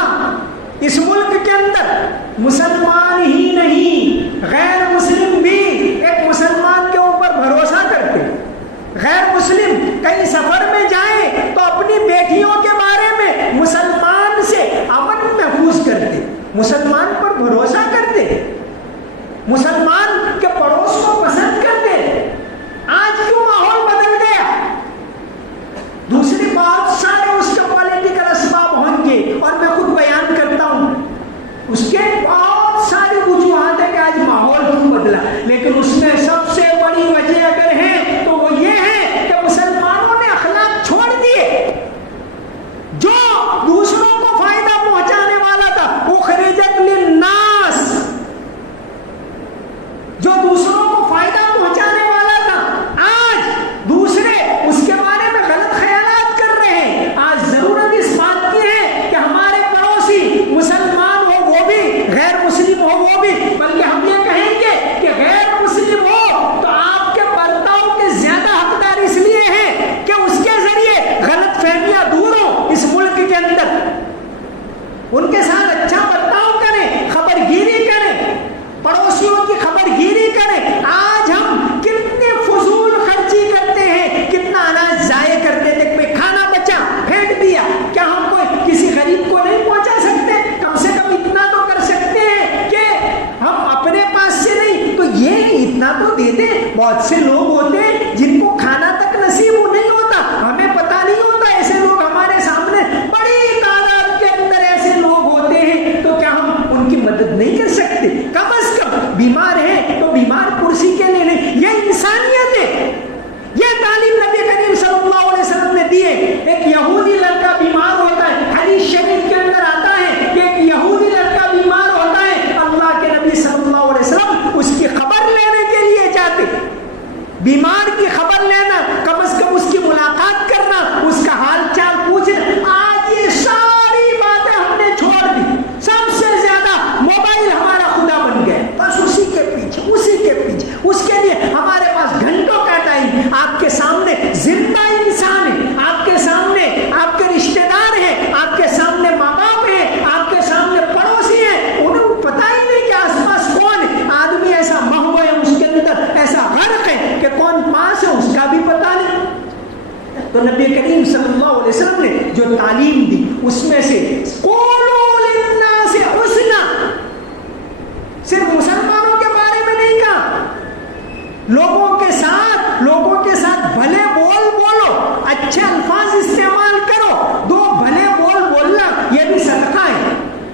اس ملک کے اندر مسلمان ہی نہیں غیر مسلم بھی ایک مسلمان کے اوپر بھروسہ کرتے. غیر مسلم کہیں سفر میں جائیں تو اپنی بیٹیوں کے بارے میں مسلمان سے امن محفوظ کرتے، مسلمان پر بھروسہ کرتے، مسلمان کے پڑوس کو پسند کرتے. آج کیوں ماحول بدل گیا؟ دوسری بات، سارے اس کے پولیٹیکل اسباب ہوں گے اور میں خود بیان کرتا ہوں، اس کے بہت ساری وجوہات ہیں کہ آج ماحول کیوں بدلا، لیکن اس میں سب سے بڑی وجہ اگر ہے تو وہ یہ ہے کہ مسلمانوں نے اخلاق چھوڑ دیے. جو دوسروں کو فائدہ پہنچانے والا تھا وہ خریجت للناس، جو دوسروں کو فائدہ پہنچانے والا تھا آج دوسرے اس کے بارے میں غلط خیالات کر رہے ہیں. آج ضرورت اس بات کی ہے کہ ہمارے پڑوسی مسلمان ہو وہ بھی، غیر مسلم ہو وہ بھی، بلکہ ہم یہ کہیں گے کہ غیر مسلم ہو تو آپ کے برتاؤ کے زیادہ حقدار اس لیے ہیں کہ اس کے ذریعے غلط فہمیاں دور ہوں اس ملک کے اندر. ان کے ساتھ اچھا برتاؤ کریں، خبر گیری کریں، پڑوسیوں کی خبر گیری کریں. آج ہم کتنے فضول خرچی کرتے ہیں، کتنا اناج ضائع کرتے تھے، کوئی کھانا بچا پھینک دیا. کیا ہم کوئی کسی غریب کو نہیں پہنچا سکتے؟ کم سے کم اتنا تو کر سکتے ہیں کہ ہم اپنے پاس سے نہیں تو یہ اتنا تو دے دیں. بہت سے لوگ ہوتے ہیں جن کو کھانا تک نصیب نہیں ہوتا، ہمیں پتہ نہیں ہوتا. ایسے لوگ ہمارے سامنے بڑی تعداد کے اندر ایسے لوگ ہوتے ہیں، تو کیا ہم ان کی مدد نہیں کر سکتے؟ کم از کم بیمار ہیں تو بیمار کرسی کے لیے نہیں. یہ انسانیت ہے، یہ تعلیم نبی کریم صلی اللہ علیہ وسلم نے دی ہے. ایک یہودی لڑکا بیمار ہوتا ہے، حدیث شریف کے اندر آتا ہے کہ ایک یہودی لڑکا بیمار ہوتا ہے، اللہ کے نبی صلی اللہ علیہ وسلم اس کی خبر لینے کے لیے جاتے. بیمار کی خبر لینا، کم از کم اس کی ملاقات کرنا، اس کا حال چال پوچھنا. آج یہ ساری باتیں ہم نے چھوڑ دی. سب سے زیادہ موبائل ہمارا خدا بن گیا، بس اسی کے پیچھے اس کے لیے ہمارے پاس گھنٹوں کا ٹائم. آپ کے سامنے زندہ انسان ہے، آپ کے سامنے آپ کے رشتے دار ہیں، آپ کے سامنے ماں باپ ہیں، آپ کے سامنے پڑوسی ہیں، انہیں پتہ ہی نہیں کہ آس پاس کون ہے. آدمی ایسا مہوے ہے اس کے اندر، ایسا غرق ہے کہ کون پاس ہے اس کا بھی پتہ نہیں. تو نبی کریم صلی اللہ علیہ وسلم نے جو تعلیم دی اس میں سے قولوا للناس حسنا، صرف مسلمانوں کے بارے میں نہیں کہا، لوگوں کے ساتھ بھلے بول بولو، اچھے الفاظ استعمال کرو. دو بھلے بول بولنا یہ بھی صدقہ ہے.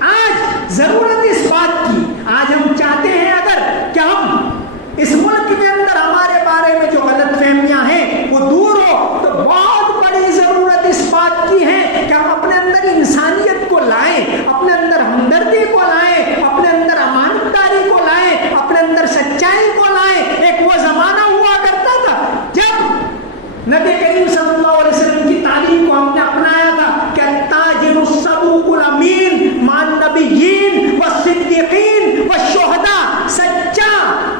آج ضرورت اس بات کی، آج ہم چاہتے ہیں اگر کہ ہم اس ملک کے اندر ہمارے بارے میں جو غلط فہمیاں ہیں وہ دور ہو، تو بہت بڑی ضرورت اس بات کی ہے کہ ہم اپنے اندر انسانیت کو لائیں، اپنے اندر ہمدردی کو لائیں، اپنے اندر امانتداری کو لائیں، اپنے اندر سچائی کو لائیں. ایک وہ زمانہ ہوا کرتا تھا جب نبی کریم صلی اللہ علیہ وسلم کی تعلیم کو ہم نے اپنایا تھا کہ التاجر الصدوق الامین مع النبیین والصدیقین والشہداء. سچا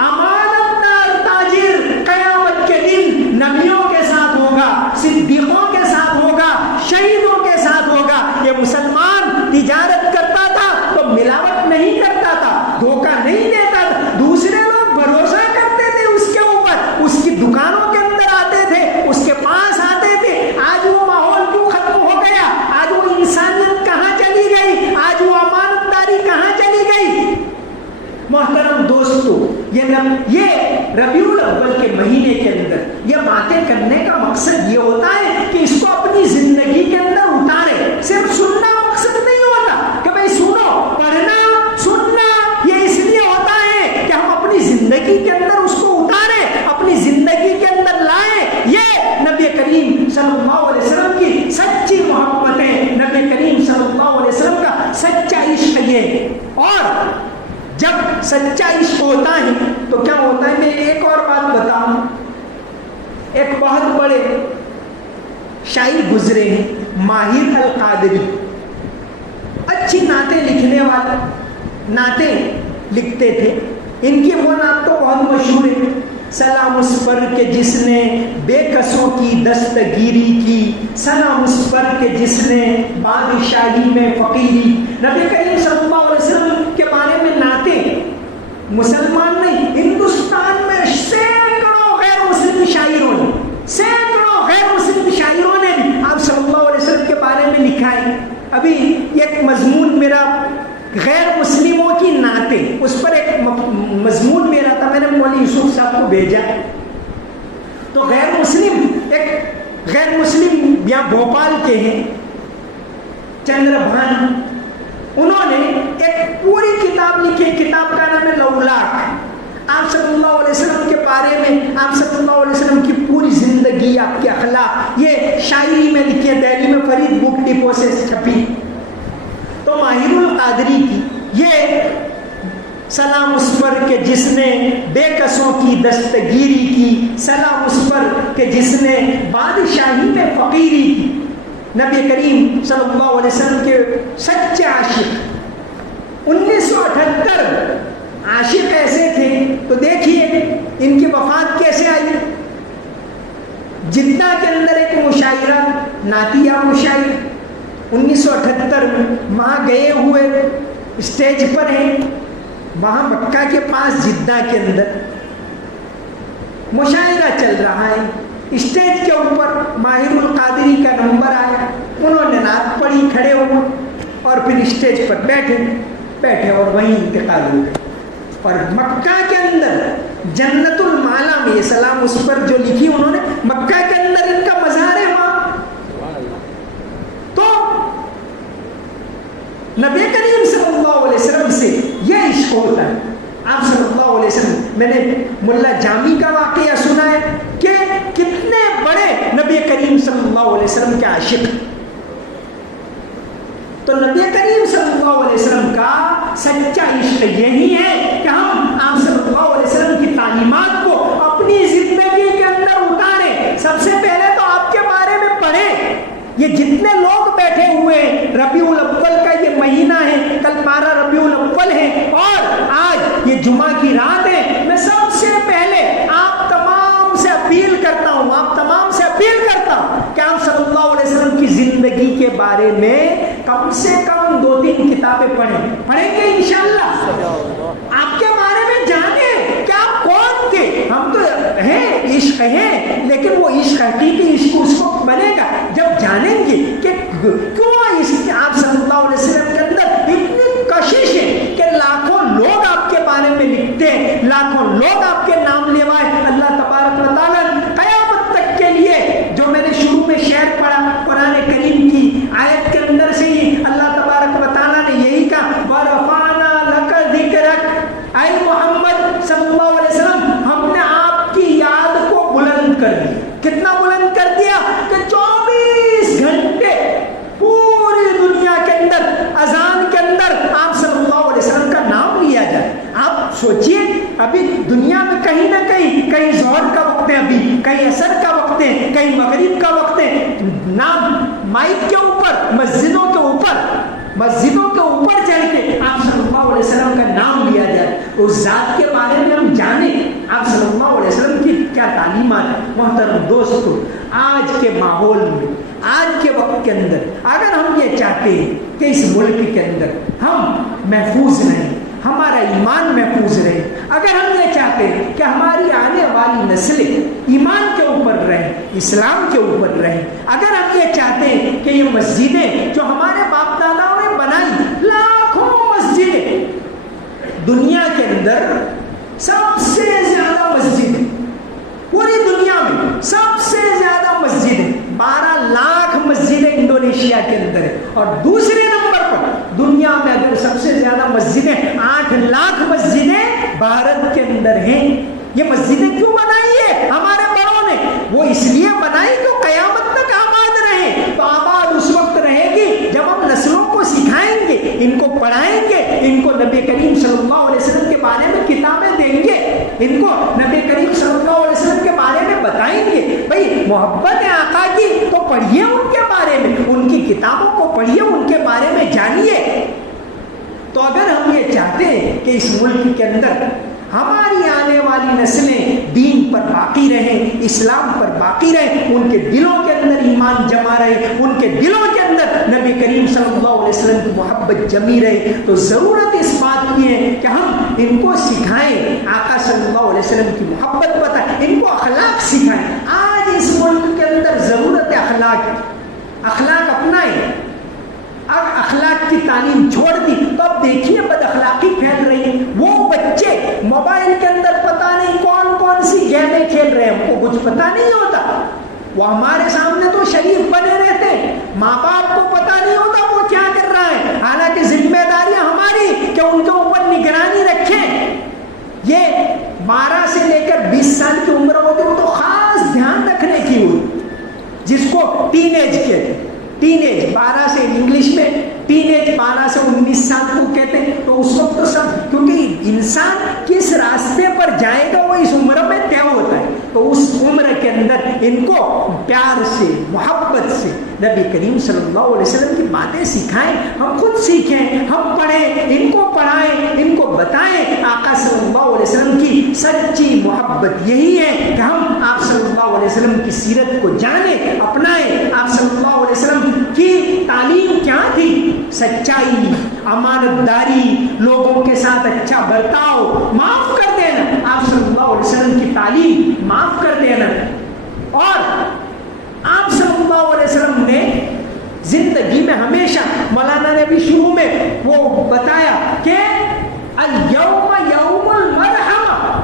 امانت دار تاجر قیامت کے دن نبیوں کے ساتھ ہوگا، صدیقوں کے ساتھ ہوگا، شہیدوں کے ساتھ ہوگا. یہ مسلمان تجارت کرتا تھا تو ملاوٹ نہیں کرتا تھا، دھوکہ نہیں دیتا تھا. دوسرے لوگ بھروسہ کرتے تھے اس کے اوپر، اس کی دکانوں کے اندر آتے تھے، اس کے پاس آتے تھے. آج وہ ماحول کیوں ختم ہو گیا؟ آج وہ انسانیت کہاں چلی گئی؟ آج وہ امانت داری کہاں چلی گئی؟ محترم دوستو، یہ ربیع الاول کے مہینے کے اندر یہ باتیں کرنے کا مقصد یہ ہوتا ہے کہ اس کو اپنی زندگی کے اندر اتارے. صرف سننا مقصد نہیں ہوتا کہ بھائی سنو، پڑھنا سننا سچا عشق ہوتا ہے تو کیا ہوتا ہے؟ میں ایک اور بات بتاؤں. ایک بہت بڑے شاعر گزرے ہیں ماہر القادری، اچھی نعتیں لکھنے والا، نعتیں لکھتے تھے. ان کی وہ نعت تو بہت مشہور ہے، سلام اس پر کہ جس نے بے کسوں کی دستگیری کی، سلام اس پر کہ جس نے بادشاہی میں فقیری. نبی کریم صلی اللہ علیہ وسلم کے بارے میں نعتیں مسلمان نہیں، ہندوستان میں سینکڑوں غیر مسلم شاعروں نے، سینکڑوں غیر مسلم شاعروں نے بھی آپ صلی اللہ علیہ وسلم کے بارے میں لکھا ہے. ابھی ایک مضمون میرا غیر مسلموں کی نعتیں، اس پر ایک مضمون میرا تھا، میں نے مولوی یوسف صاحب کو بھیجا. تو غیر مسلم، ایک غیر مسلم یہاں بھوپال کے ہیں چندر بھان، انہوں نے ایک پوری کتاب لکھی. کتاب کا نام ہے لولاک. آپ صلی اللہ علیہ وسلم کے بارے میں، آپ صلی اللہ علیہ وسلم کی پوری زندگی، آپ کے اخلاق، یہ شاعری میں لکھی ہے، دہلی میں فرید بک ڈپو سے چھپی. تو ماہر القادری کی یہ سلام اس پر کہ جس نے بے کسوں کی دستگیری کی، سلام اس پر کہ جس نے بادشاہی میں فقیری کی. نبی کریم صلی اللہ علیہ وسلم کے سچے عاشق. 1978 عاشق ایسے تھے تو دیکھیے ان کی وفات کیسے آئی. جدہ کے اندر ایک مشاعرہ، نعتیہ مشاعر، 1978 میں وہاں گئے ہوئے اسٹیج پر ہیں، وہاں مکہ کے پاس جدہ کے اندر مشاعرہ چل رہا ہے. اسٹیج کے اوپر ماہر القادری کا نمبر آیا، انہوں نے نعت پڑھی، کھڑے ہوئے اور پھر اسٹیج پر بیٹھے اور وہیں انتقال ہو گئے. اور مکہ کے اندر جنت المالا میں یہ سلام اس پر جو لکھی انہوں نے، مکہ کے اندر ان کا مزار ہے وہاں. تو نبی کریم صلی اللہ علیہ وسلم سے یہ عشق ہوتا ہے. آپ صلی اللہ علیہ وسلم، میں نے ملا جامی کا واقعہ سنا ہے کہ کتنے بڑے نبی کریم صلی اللہ علیہ وسلم کے عاشق. تو نبی کریم صلی اللہ علیہ وسلم کا سچا عشق یہی ہے کہ ہم آپ صلی اللہ علیہ وسلم کی تعلیمات کو اپنی زندگی کے اندر اتاریں. سب سے پہلے تو آپ کے بارے میں پڑھیں. یہ جتنے لوگ بیٹھے ہوئے ہیں، ربیع الاول کا یہ مہینہ ہے، کل 12 ربیع الاول ہے اور آج یہ جمعہ کی رات ہے. میں سب سے پہلے آپ تمام سے اپیل کرتا ہوں کہ آپ صلی اللہ علیہ وسلم کی زندگی کے بارے میں کم سے کم 2-3 کتابیں پڑھیں گے انشاءاللہ. آپ کے بارے میں جانیں کہ آپ کون تھے. ہم تو ہیں، عشق ہیں، لیکن وہ عشق حقیقی عشق اس وقت بنے گا جب جانیں گے کہ کیوں آپ صلی اللہ علیہ وسلم کے اندر اتنی کشش ہے کہ لاکھوں لوگ آپ کے بارے میں لکھتے ہیں، لاکھوں لوگ آپ کے نام لیوائے. اللہ تبارک و تعالیٰ قیامت تک کے لیے، جو میں نے شروع میں شعر پڑھا قرآن کریم کی آیت کے اندر سے ہی، اللہ تبارک و تعالیٰ نے یہی کہا وَرَفَعْنَا لَكَ ذِكْرَكَ، اے محمد صلی اللہ علیہ وسلم ہم نے آپ کی یاد کو بلند کر دیا. کتنا بلند کر دیا کہ 24 گھنٹے پوری دنیا کے اندر اذان کے اندر آپ صلی اللہ علیہ وسلم کا نام لیا جائے. آپ سوچئے ابھی دنیا میں کہیں نہ کہیں ظہر کا وقت ہے، ابھی کہیں عصر کا وقت ہے، کہیں مغرب کا وقت ہے، نام مائک کے اوپر، مسجدوں کے اوپر چڑھ کے آپ صلی اللہ علیہ وسلم کا نام لیا جائے. اس ذات کے بارے میں ہم جانیں آپ صلی اللہ علیہ وسلم کی کیا تعلیمات ہیں. محترم دوستو، آج کے ماحول میں، آج کے وقت کے اندر اگر ہم یہ چاہتے ہیں کہ اس ملک کے اندر ہم محفوظ رہیں، ہمارا ایمان محفوظ رہے، اگر ہم یہ چاہتے ہیں کہ ہماری آنے والی نسلیں ایمان کے اوپر رہیں، اسلام کے اوپر رہیں، اگر ہم یہ چاہتے ہیں کہ یہ مسجدیں جو ہمارے باپ داداؤں نے بنائی، لاکھوں مسجدیں، دنیا کے اندر سب سے زیادہ مسجد، پوری دنیا میں سب سے زیادہ مسجدیں 12 لاکھ مسجدیں انڈونیشیا کے اندر ہے، اور دوسرے نمبر پر دنیا میں اگر سب سے زیادہ مسجدیں 8 لاکھ مسجدیں بھارت کے اندر ہیں. یہ مسجدیں کیوں بنائی ہے ہمارے بڑوں نے؟ وہ اس لیے بنائی کہ قیامت تک آباد رہیں. تو آباد اس وقت رہے گی جب ہم نسلوں کو سکھائیں گے، ان کو پڑھائیں گے، ان کو نبی کریم صلی اللہ علیہ وسلم کے بارے کریم صلی اللہ علیہ وسلم کے بارے میں بتائیں گے. بھائی محبت ہے آقا کی تو پڑھیے ان کے بارے میں, ان کی کتابوں کو پڑھیے, ان کے بارے میں جانیے. تو اگر ہم یہ چاہتے ہیں کہ اس ملک کے اندر ہماری آنے والی نسلیں دین پر باقی رہیں, اسلام پر باقی رہیں, ان کے دلوں کے اندر ایمان جمع رہے, ان کے دلوں کے اندر نبی کریم صلی اللہ علیہ وسلم کی محبت جمی رہے, تو ضرورت اس بات کی ہے کہ ہم ان کو سکھائیں, آقا صلی اللہ علیہ وسلم کی محبت بتائیں, ان کو اخلاق سکھائیں. آج اس ملک کے اندر ضرورت ہے اخلاق اپنائیں. اب اخلاق کی تعلیم چھوڑ دی تو اب دیکھیے بد اخلاقی پھیل رہی ہے. وہ بچے موبائل کے اندر پتہ نہیں کون سی گیمیں کھیل رہے ہیں, ہم کو کچھ پتہ نہیں ہوتا. وہ ہمارے سامنے تو شریف بنے رہتے ہیں, ماں باپ کو پتہ نہیں ہوتا وہ کیا کر رہا ہے. حالانکہ ذمہ داریاں ہماری کہ ان کے اوپر نگرانی رکھیں. یہ 12 سے لے کر 20 سال کی عمر ہوتی ہے, وہ تو خاص دھیان رکھنے کی ہوئی, جس کو ٹین ایج کہتے ہیں. ٹین ایج 12 سے انگلش میں ٹین ایج 12 سے 19 سال کو کہتے ہیں. تو اس وقت تو سب, کیونکہ انسان کس راستے پر جائے گا وہ اس عمر میں طے ہوتا ہے. تو اس عمر کے اندر ان کو پیار سے, محبت سے نبی کریم صلی اللہ علیہ وسلم کی باتیں سکھائیں. ہم خود سیکھیں, ہم پڑھیں, ان کو پڑھائیں, ان کو بتائیں. آقا صلی اللہ علیہ وسلم کی سچی محبت یہی ہے کہ ہم آپ صلی اللہ علیہ وسلم کی سیرت کو جانیں, اپنائیں. آپ صلی اللہ علیہ وسلم کی تعلیم کیا تھی؟ سچائی, امانت داری, لوگوں کے ساتھ اچھا برتاؤ, معاف کر دینا. آپ صلی اللہ علیہ وسلم کی تعلیم معاف کر دینا. اور آپ صلی اللہ علیہ وسلم نے زندگی میں ہمیشہ, مولانا نے بھی شروع میں وہ بتایا کہ الیوم یوم المرحمہ.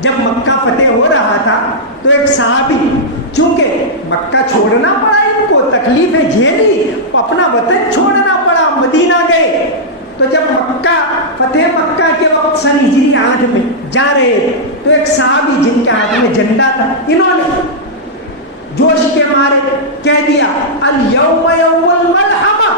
جب مکہ فتح ہو رہا تھا تو ایک صحابی, چونکہ مکہ چھوڑنا پڑا ان کو, تکلیفیں جھیلی, اپنا وطن چھوڑنا پڑا, مدینہ گئے. تو جب فتح مکہ کے وقت سن ہجری 8 میں جا رہے تو ایک صحابی جن کے ہاتھ میں جھنڈا تھا, انہوں نے جوش کے مارے کہہ دیا الیوم یوم الملحمہ,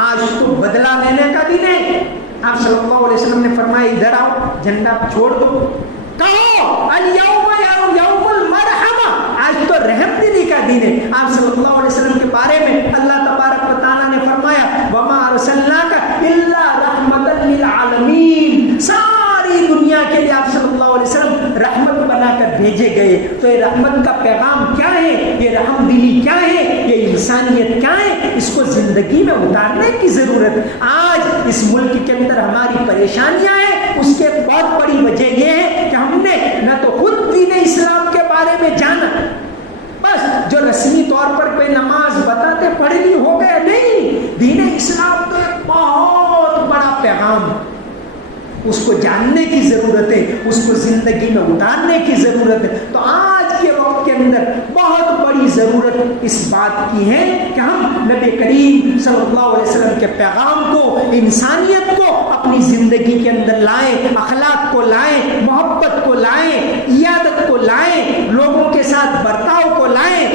آج تو بدلہ لینے کا دن ہے. آپ صلی اللہ علیہ وسلم نے فرمایا ادھر آؤ, جھنڈا چھوڑ دو, کہو الیوم یوم المرحمہ, آج تو رحم دلی کا دن ہے. آپ صلی اللہ علیہ وسلم کے بارے میں اللہ تبارک و تعالیٰ نے فرمایا وما ارسلناک الا رحمۃ للعالمین, ساری دنیا کے لیے آپ صلی اللہ علیہ وسلم رحمت بنا کر بھیجے گئے. تو یہ رحمت کا پیغام کیا ہے, یہ رحم دلی کیا ہے, یہ انسانیت کیا ہے, اس کو زندگی میں اتارنے کی ضرورت. آج اس ملک کے اندر ہماری پریشانیاں ہیں, اس کے بہت بڑی وجہ یہ ہے کہ ہم نے نہ تو خود دین اسلام کے بارے میں جانا, بس جو رسمی طور پر کوئی نماز بتاتے پڑھ لی ہو گیا, نہیں. دین اسلام تو ایک بہت بڑا پیغام, اس کو جاننے کی ضرورت ہے, اس کو زندگی میں اتارنے کی ضرورت ہے. تو آج کے وقت کے اندر بہت بڑی ضرورت اس بات کی ہے کہ ہم نبی کریم صلی اللہ علیہ وسلم کے پیغام کو, انسانیت کو اپنی زندگی کے اندر لائیں, اخلاق کو لائیں, محبت کو لائیں, عیادت کو لائیں, لوگوں کے ساتھ برتاؤ کو لائیں,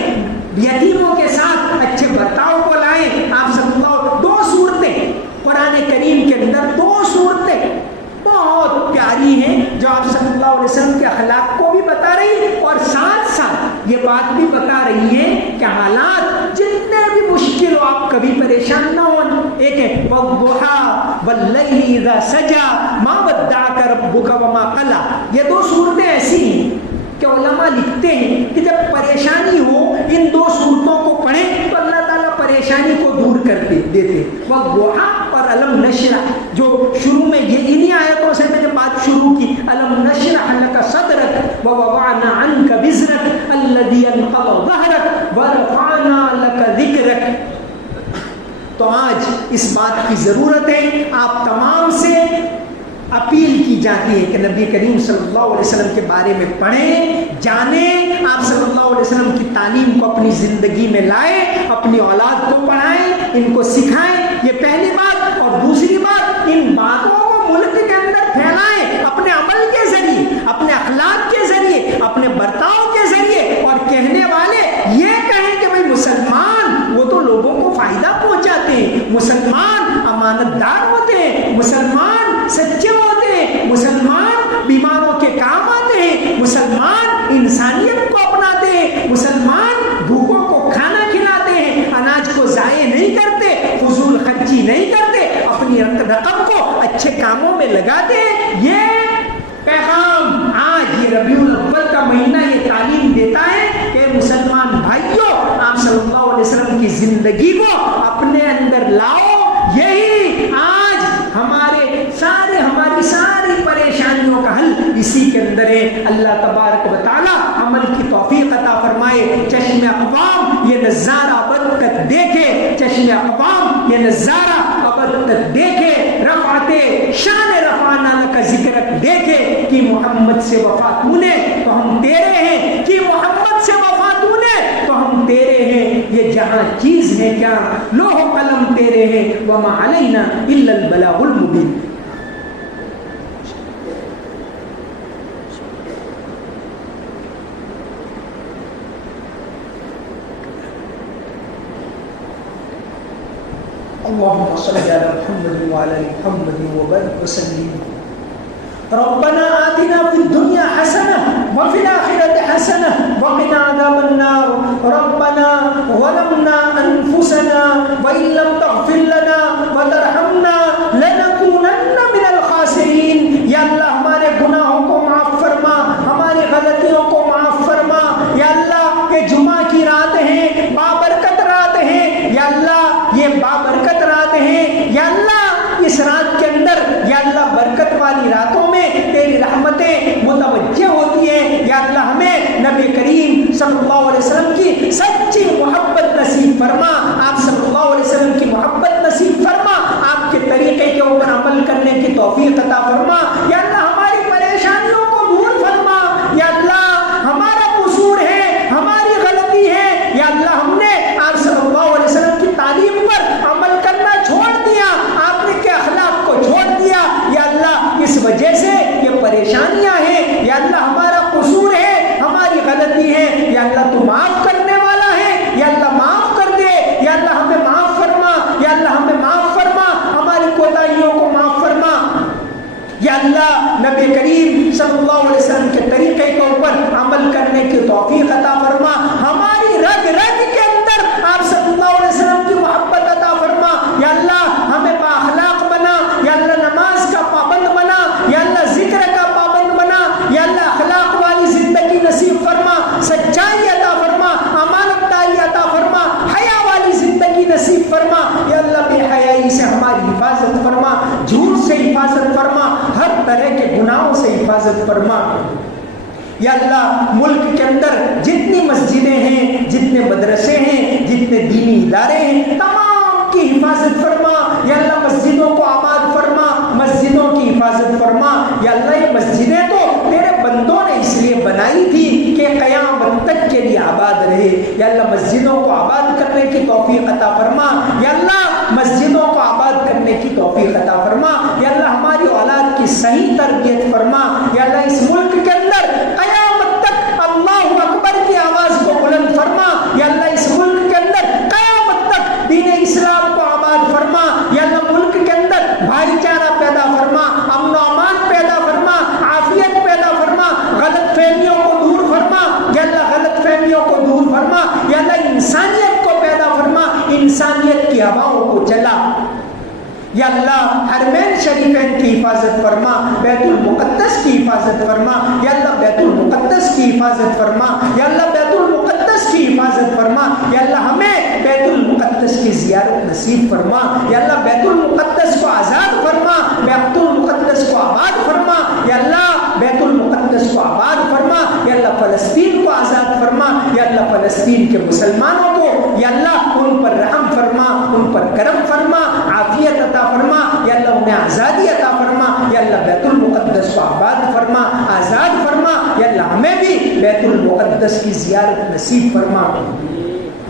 یتیموں کے ساتھ اچھے برتاؤ کو لائیں. آپ صلی اللہ, 2 صورتیں قرآن کریم کے اندر, 2 صورتیں بہت پیاری ہیں جو آپ صلی اللہ علیہ وسلم کے اخلاق کو بھی بتا رہی ہیں اور ساتھ ساتھ یہ بات بھی بتا رہی ہیں کہ حالات جتنے بھی مشکل ہو آپ کبھی پریشان نہ ہوں. ایک ہے والضحیٰ واللیل اذا سجا ما ودعک ربک وما قلی. یہ 2 صورتیں ایسی ہیں کہ علماء لکھتے ہیں کہ جب پریشانی ہو ان 2 صورتوں کو پڑھیں تو اللہ تعالیٰ پریشانی کو دور کر دیتے. والضحیٰ اور علم نشرح, جو شروع میں یہ انہی آیتوں سے میں نے بات شروع کی, علم نشرح لک صدرک ووضعنا عنک وزرک الذی انقض ظہرک ورفعنا لک ذکرک. تو آج اس بات کی ضرورت ہے, آپ تمام سے اپیل کی جاتی ہے کہ نبی کریم صلی اللہ علیہ وسلم کے بارے میں پڑھیں, جانیں, آپ صلی اللہ علیہ وسلم کی تعلیم کو اپنی زندگی میں لائیں, اپنی اولاد کو پڑھائیں, ان کو سکھائیں. یہ پہلی بات. اور دوسری بات, ان باتوں کو ملک کے اندر پھیلائیں اپنے عمل کے ذریعے, اپنے اخلاق کے ذریعے, اپنے برتاؤ کے ذریعے. اور کہنے والے یہ کہیں کہ بھائی مسلمان وہ تو لوگوں کو فائدہ پہنچاتے ہیں, مسلمان امانت دار ہوتے ہیں, مسلمان سچے ہوتے ہیں, مسلمان بیماروں کے کام آتے ہیں, انسانیت کو اپناتے ہیں، مسلمان بھوکوں کو کھانا کھلاتے ہیں، اناج کو ضائع نہیں کرتے، فضول خرچی نہیں کرتے، اپنی رقم کو اچھے کاموں میں لگاتے ہیں۔ یہ پیغام آج یہ ربیع الاول کا مہینہ یہ تعلیم دیتا ہے کہ مسلمان بھائیوں، آپ صلی اللہ علیہ وسلم کی زندگی کو اپنے اندر لاؤ۔ یہی آج ہماری ساری پریشانیوں کا حل اسی کے اندر ہے۔ اللہ تبارک و تعالی عمل کی توفیق عطا فرمائے۔ چشم اقوام یہ نظارہ ابد تک دیکھے، چشم اقوام یہ نظارہ ابد تک دیکھے، رفعت شان رفعنا کا ذکر دیکھے کہ محمد سے وفا تو نے تو ہم تیرے ہیں، کہ محمد سے وفا تو نے تو ہم تیرے ہیں۔ یہ جہاں چیز ہے کیا، لوح و قلم تیرے ہیں، وما علینا الا البلاغ المبین۔ اللهم صل على محمد وعلى ال محمد وبارك وسلم۔ ربنا آتنا في الدنيا حسنة وفي الآخرة حسنة وقنا عذاب النار۔ ربنا ظلمنا أنفسنا وإن لم تغفر لنا وترحمنا لنكونن من الخاسرين۔ یا اللہ ہمارے گناہوں کو معاف فرما، ہماری غلطیوں کو معاف فرما۔ یا اللہ یہ جمعہ کی رات ہے، بابرکت رات ہے، یا اللہ یہ بابرکت رات ہے، یا اللہ اس رات کے اندر یا اللہ برکت والی راتوں میں تیری رحمتیں متوجہ ہوتی ہیں۔ یا اللہ ہمیں نبی کریم صلی اللہ علیہ وسلم کی سچی محبت نصیب فرما، آپ صلی اللہ علیہ وسلم کی محبت نصیب فرما، آپ کے طریقے کے اوپر عمل کرنے کی توفیق عطا فرما۔ یا اللہ ہماری پریشانیوں کو دور فرما۔ یا اللہ ہمارا قصور ہے، ہماری غلطی ہے، یا اللہ ہم نے آپ صلی اللہ علیہ وسلم کی تعلیم پر عمل کرنا چھوڑ دیا، آپ نے کے اخلاق کو چھوڑ دیا۔ یا اللہ اس وجہ سے یہ پریشانیاں ہیں، یا اللہ ہمارا قصور ہے، ہماری غلطی ہے، یا اللہ تو معاف کرنے والا ہے، یا اللہ معاف کر دے، یا اللہ ہمیں معاف فرما، یا اللہ ہمیں معاف فرما، ہماری کوتاہیوں کو معاف فرما۔ یا اللہ نبی کریم صلی اللہ علیہ وسلم کے طریقے کے اوپر عمل کرنے کی توفیق عطا فرما، ہماری رگ رگ کے اندر آپ صلی اللہ علیہ وسلم کی محبت عطا فرما۔ یا اللہ ہمیں بااخلاق بنا، یا اللہ نماز کا پابند بنا، یا اللہ ذکر کا پابند بنا، یا اللہ اخلاق والی زندگی نصیب فرما، سچائی عطا فرما، امانت داری عطا فرما، حیا والی زندگی نصیب فرما۔ یا اللہ بے حیائی سے ہماری حفاظت فرما، جھوٹ سے حفاظت فرما، ہر طرح کے گناہوں سے حفاظت فرما۔ یا اللہ ملک کے اندر جتنی مسجدیں ہیں، جتنے مدرسے ہیں، جتنے دینی ادارے ہیں، تمام کی حفاظت فرما۔ یا اللہ مسجدوں کو آباد فرما، مسجدوں کی حفاظت فرما۔ یا اللہ یہ مسجدیں تو تیرے بندوں نے اس لیے بنائی تھی کہ قیامت تک کے لیے آباد رہے۔ یا اللہ مسجدوں کو آباد کرنے کی توفیق عطا فرما۔ یا اللہ مسجدوں کو آباد کرنے کی توفیق عطا فرما۔ یا اللہ ہماری اولاد کی صحیح تربیت فرما۔ یا اللہ اس ملک کے اندر قیامت تک اللہ اکبر کی آواز کو بلند فرما۔ یا اللہ اس ملک کے اندر قیامت تک دین اسلام کو آباد فرما۔ یا اللہ ملک کے اندر بھائی چارہ پیدا فرما، امن و امان پیدا فرما، عافیت پیدا فرما، غلط فہمیوں کو دور فرما۔ یا اللہ غلط فہمیوں کو دور فرما۔ یا اللہ انسانیت کو پیدا فرما، انسانیت کی ہواؤں کو چلا۔ یا اللہ حرمین شریفین کی حفاظت فرما، بیت المقدس کی حفاظت فرما۔ یا اللہ بیت المقدس کی حفاظت فرما۔ یا اللہ بیت المقدس کی حفاظت فرما۔ یا اللہ ہمیں بیت المقدس کی زیارت نصیب فرما۔ یا اللہ بیت المقدس کو آزاد فرما، بیت المقدس کو آباد فرما۔ یا اللہ بیت المقدس کو آباد فرما۔ یا اللہ فلسطین کو آزاد فرما۔ یا اللہ فلسطین کے مسلمانوں کو یا اللہ ان پر رحم فرما، ان پر کرم فرما، عافیت عطا فرما۔ یا اللہ انہیں آزادی عطا فرما۔ یا اللہ بیت المقدس کو آباد فرما، آزاد فرما۔ یا اللہ ہمیں بھی بیت المقدس کی زیارت نصیب فرما۔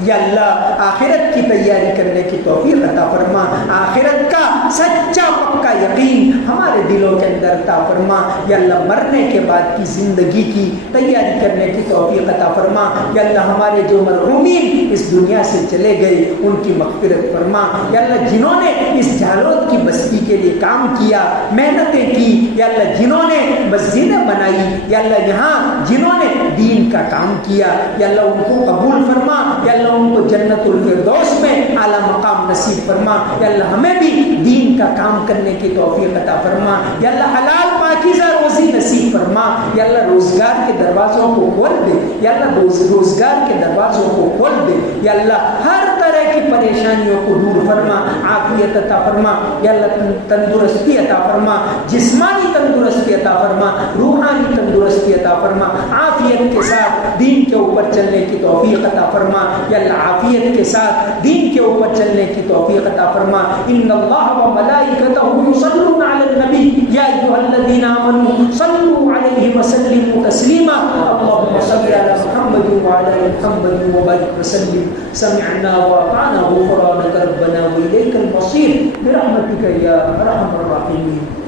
یا اللہ آخرت کی تیاری کرنے کی توفیق عطا فرما، آخرت کا سچا پکا یقین ہمارے دلوں کے اندر عطا فرما۔ یا اللہ مرنے کے بعد کی زندگی کی تیاری کرنے کی توفیق عطا فرما۔ یا اللہ ہمارے جو مرحومین اس دنیا سے چلے گئے ان کی مغفرت فرما۔ یا اللہ جنہوں نے اس جھالود کی بستی کے لیے کام کیا، محنتیں کی، یا اللہ جنہوں نے مسجدیں بنائی، یا اللہ یہاں جنہوں نے دین کا کام کیا، یا اللہ ان کو قبول فرما، یا اللہ ان کو جنت الفردوس میں اعلیٰ مقام نصیب فرما، یا اللہ ہمیں بھی دین کا کام کرنے کی توفیق عطا فرما، یا اللہ حلال پاکیزہ روزی نصیب فرما، یا اللہ روزگار کے دروازوں کو کھول دے، یا اللہ روزگار کے دروازوں کو کھول دے، یا اللہ ہر طرح کی پریشانیوں کو دور فرما، عافیت عطا فرما، یا اللہ تندرستی عطا فرما، جسمانی تندرستی عطا فرما، روحانی تندرستی عطا فرما، عافیت کے ساتھ دین کے اوپر چلنے کی توفیق عطا فرما، یا اللہ عافیت کے ساتھ دین کے اوپر چلنے کی توفیق عطا فرما۔ ان اللہ و ملائکتہ یصلون علی النبی یا ایھا الذین آمنوا صلوا علیہ وسلموا تسلیما، اللهم صل علی محمد وعلی محمد وبارک وسلم۔ سمعنا واطعنا غفرانک ربنا والیک المصیر برحمتک یا ارحم الراحمین۔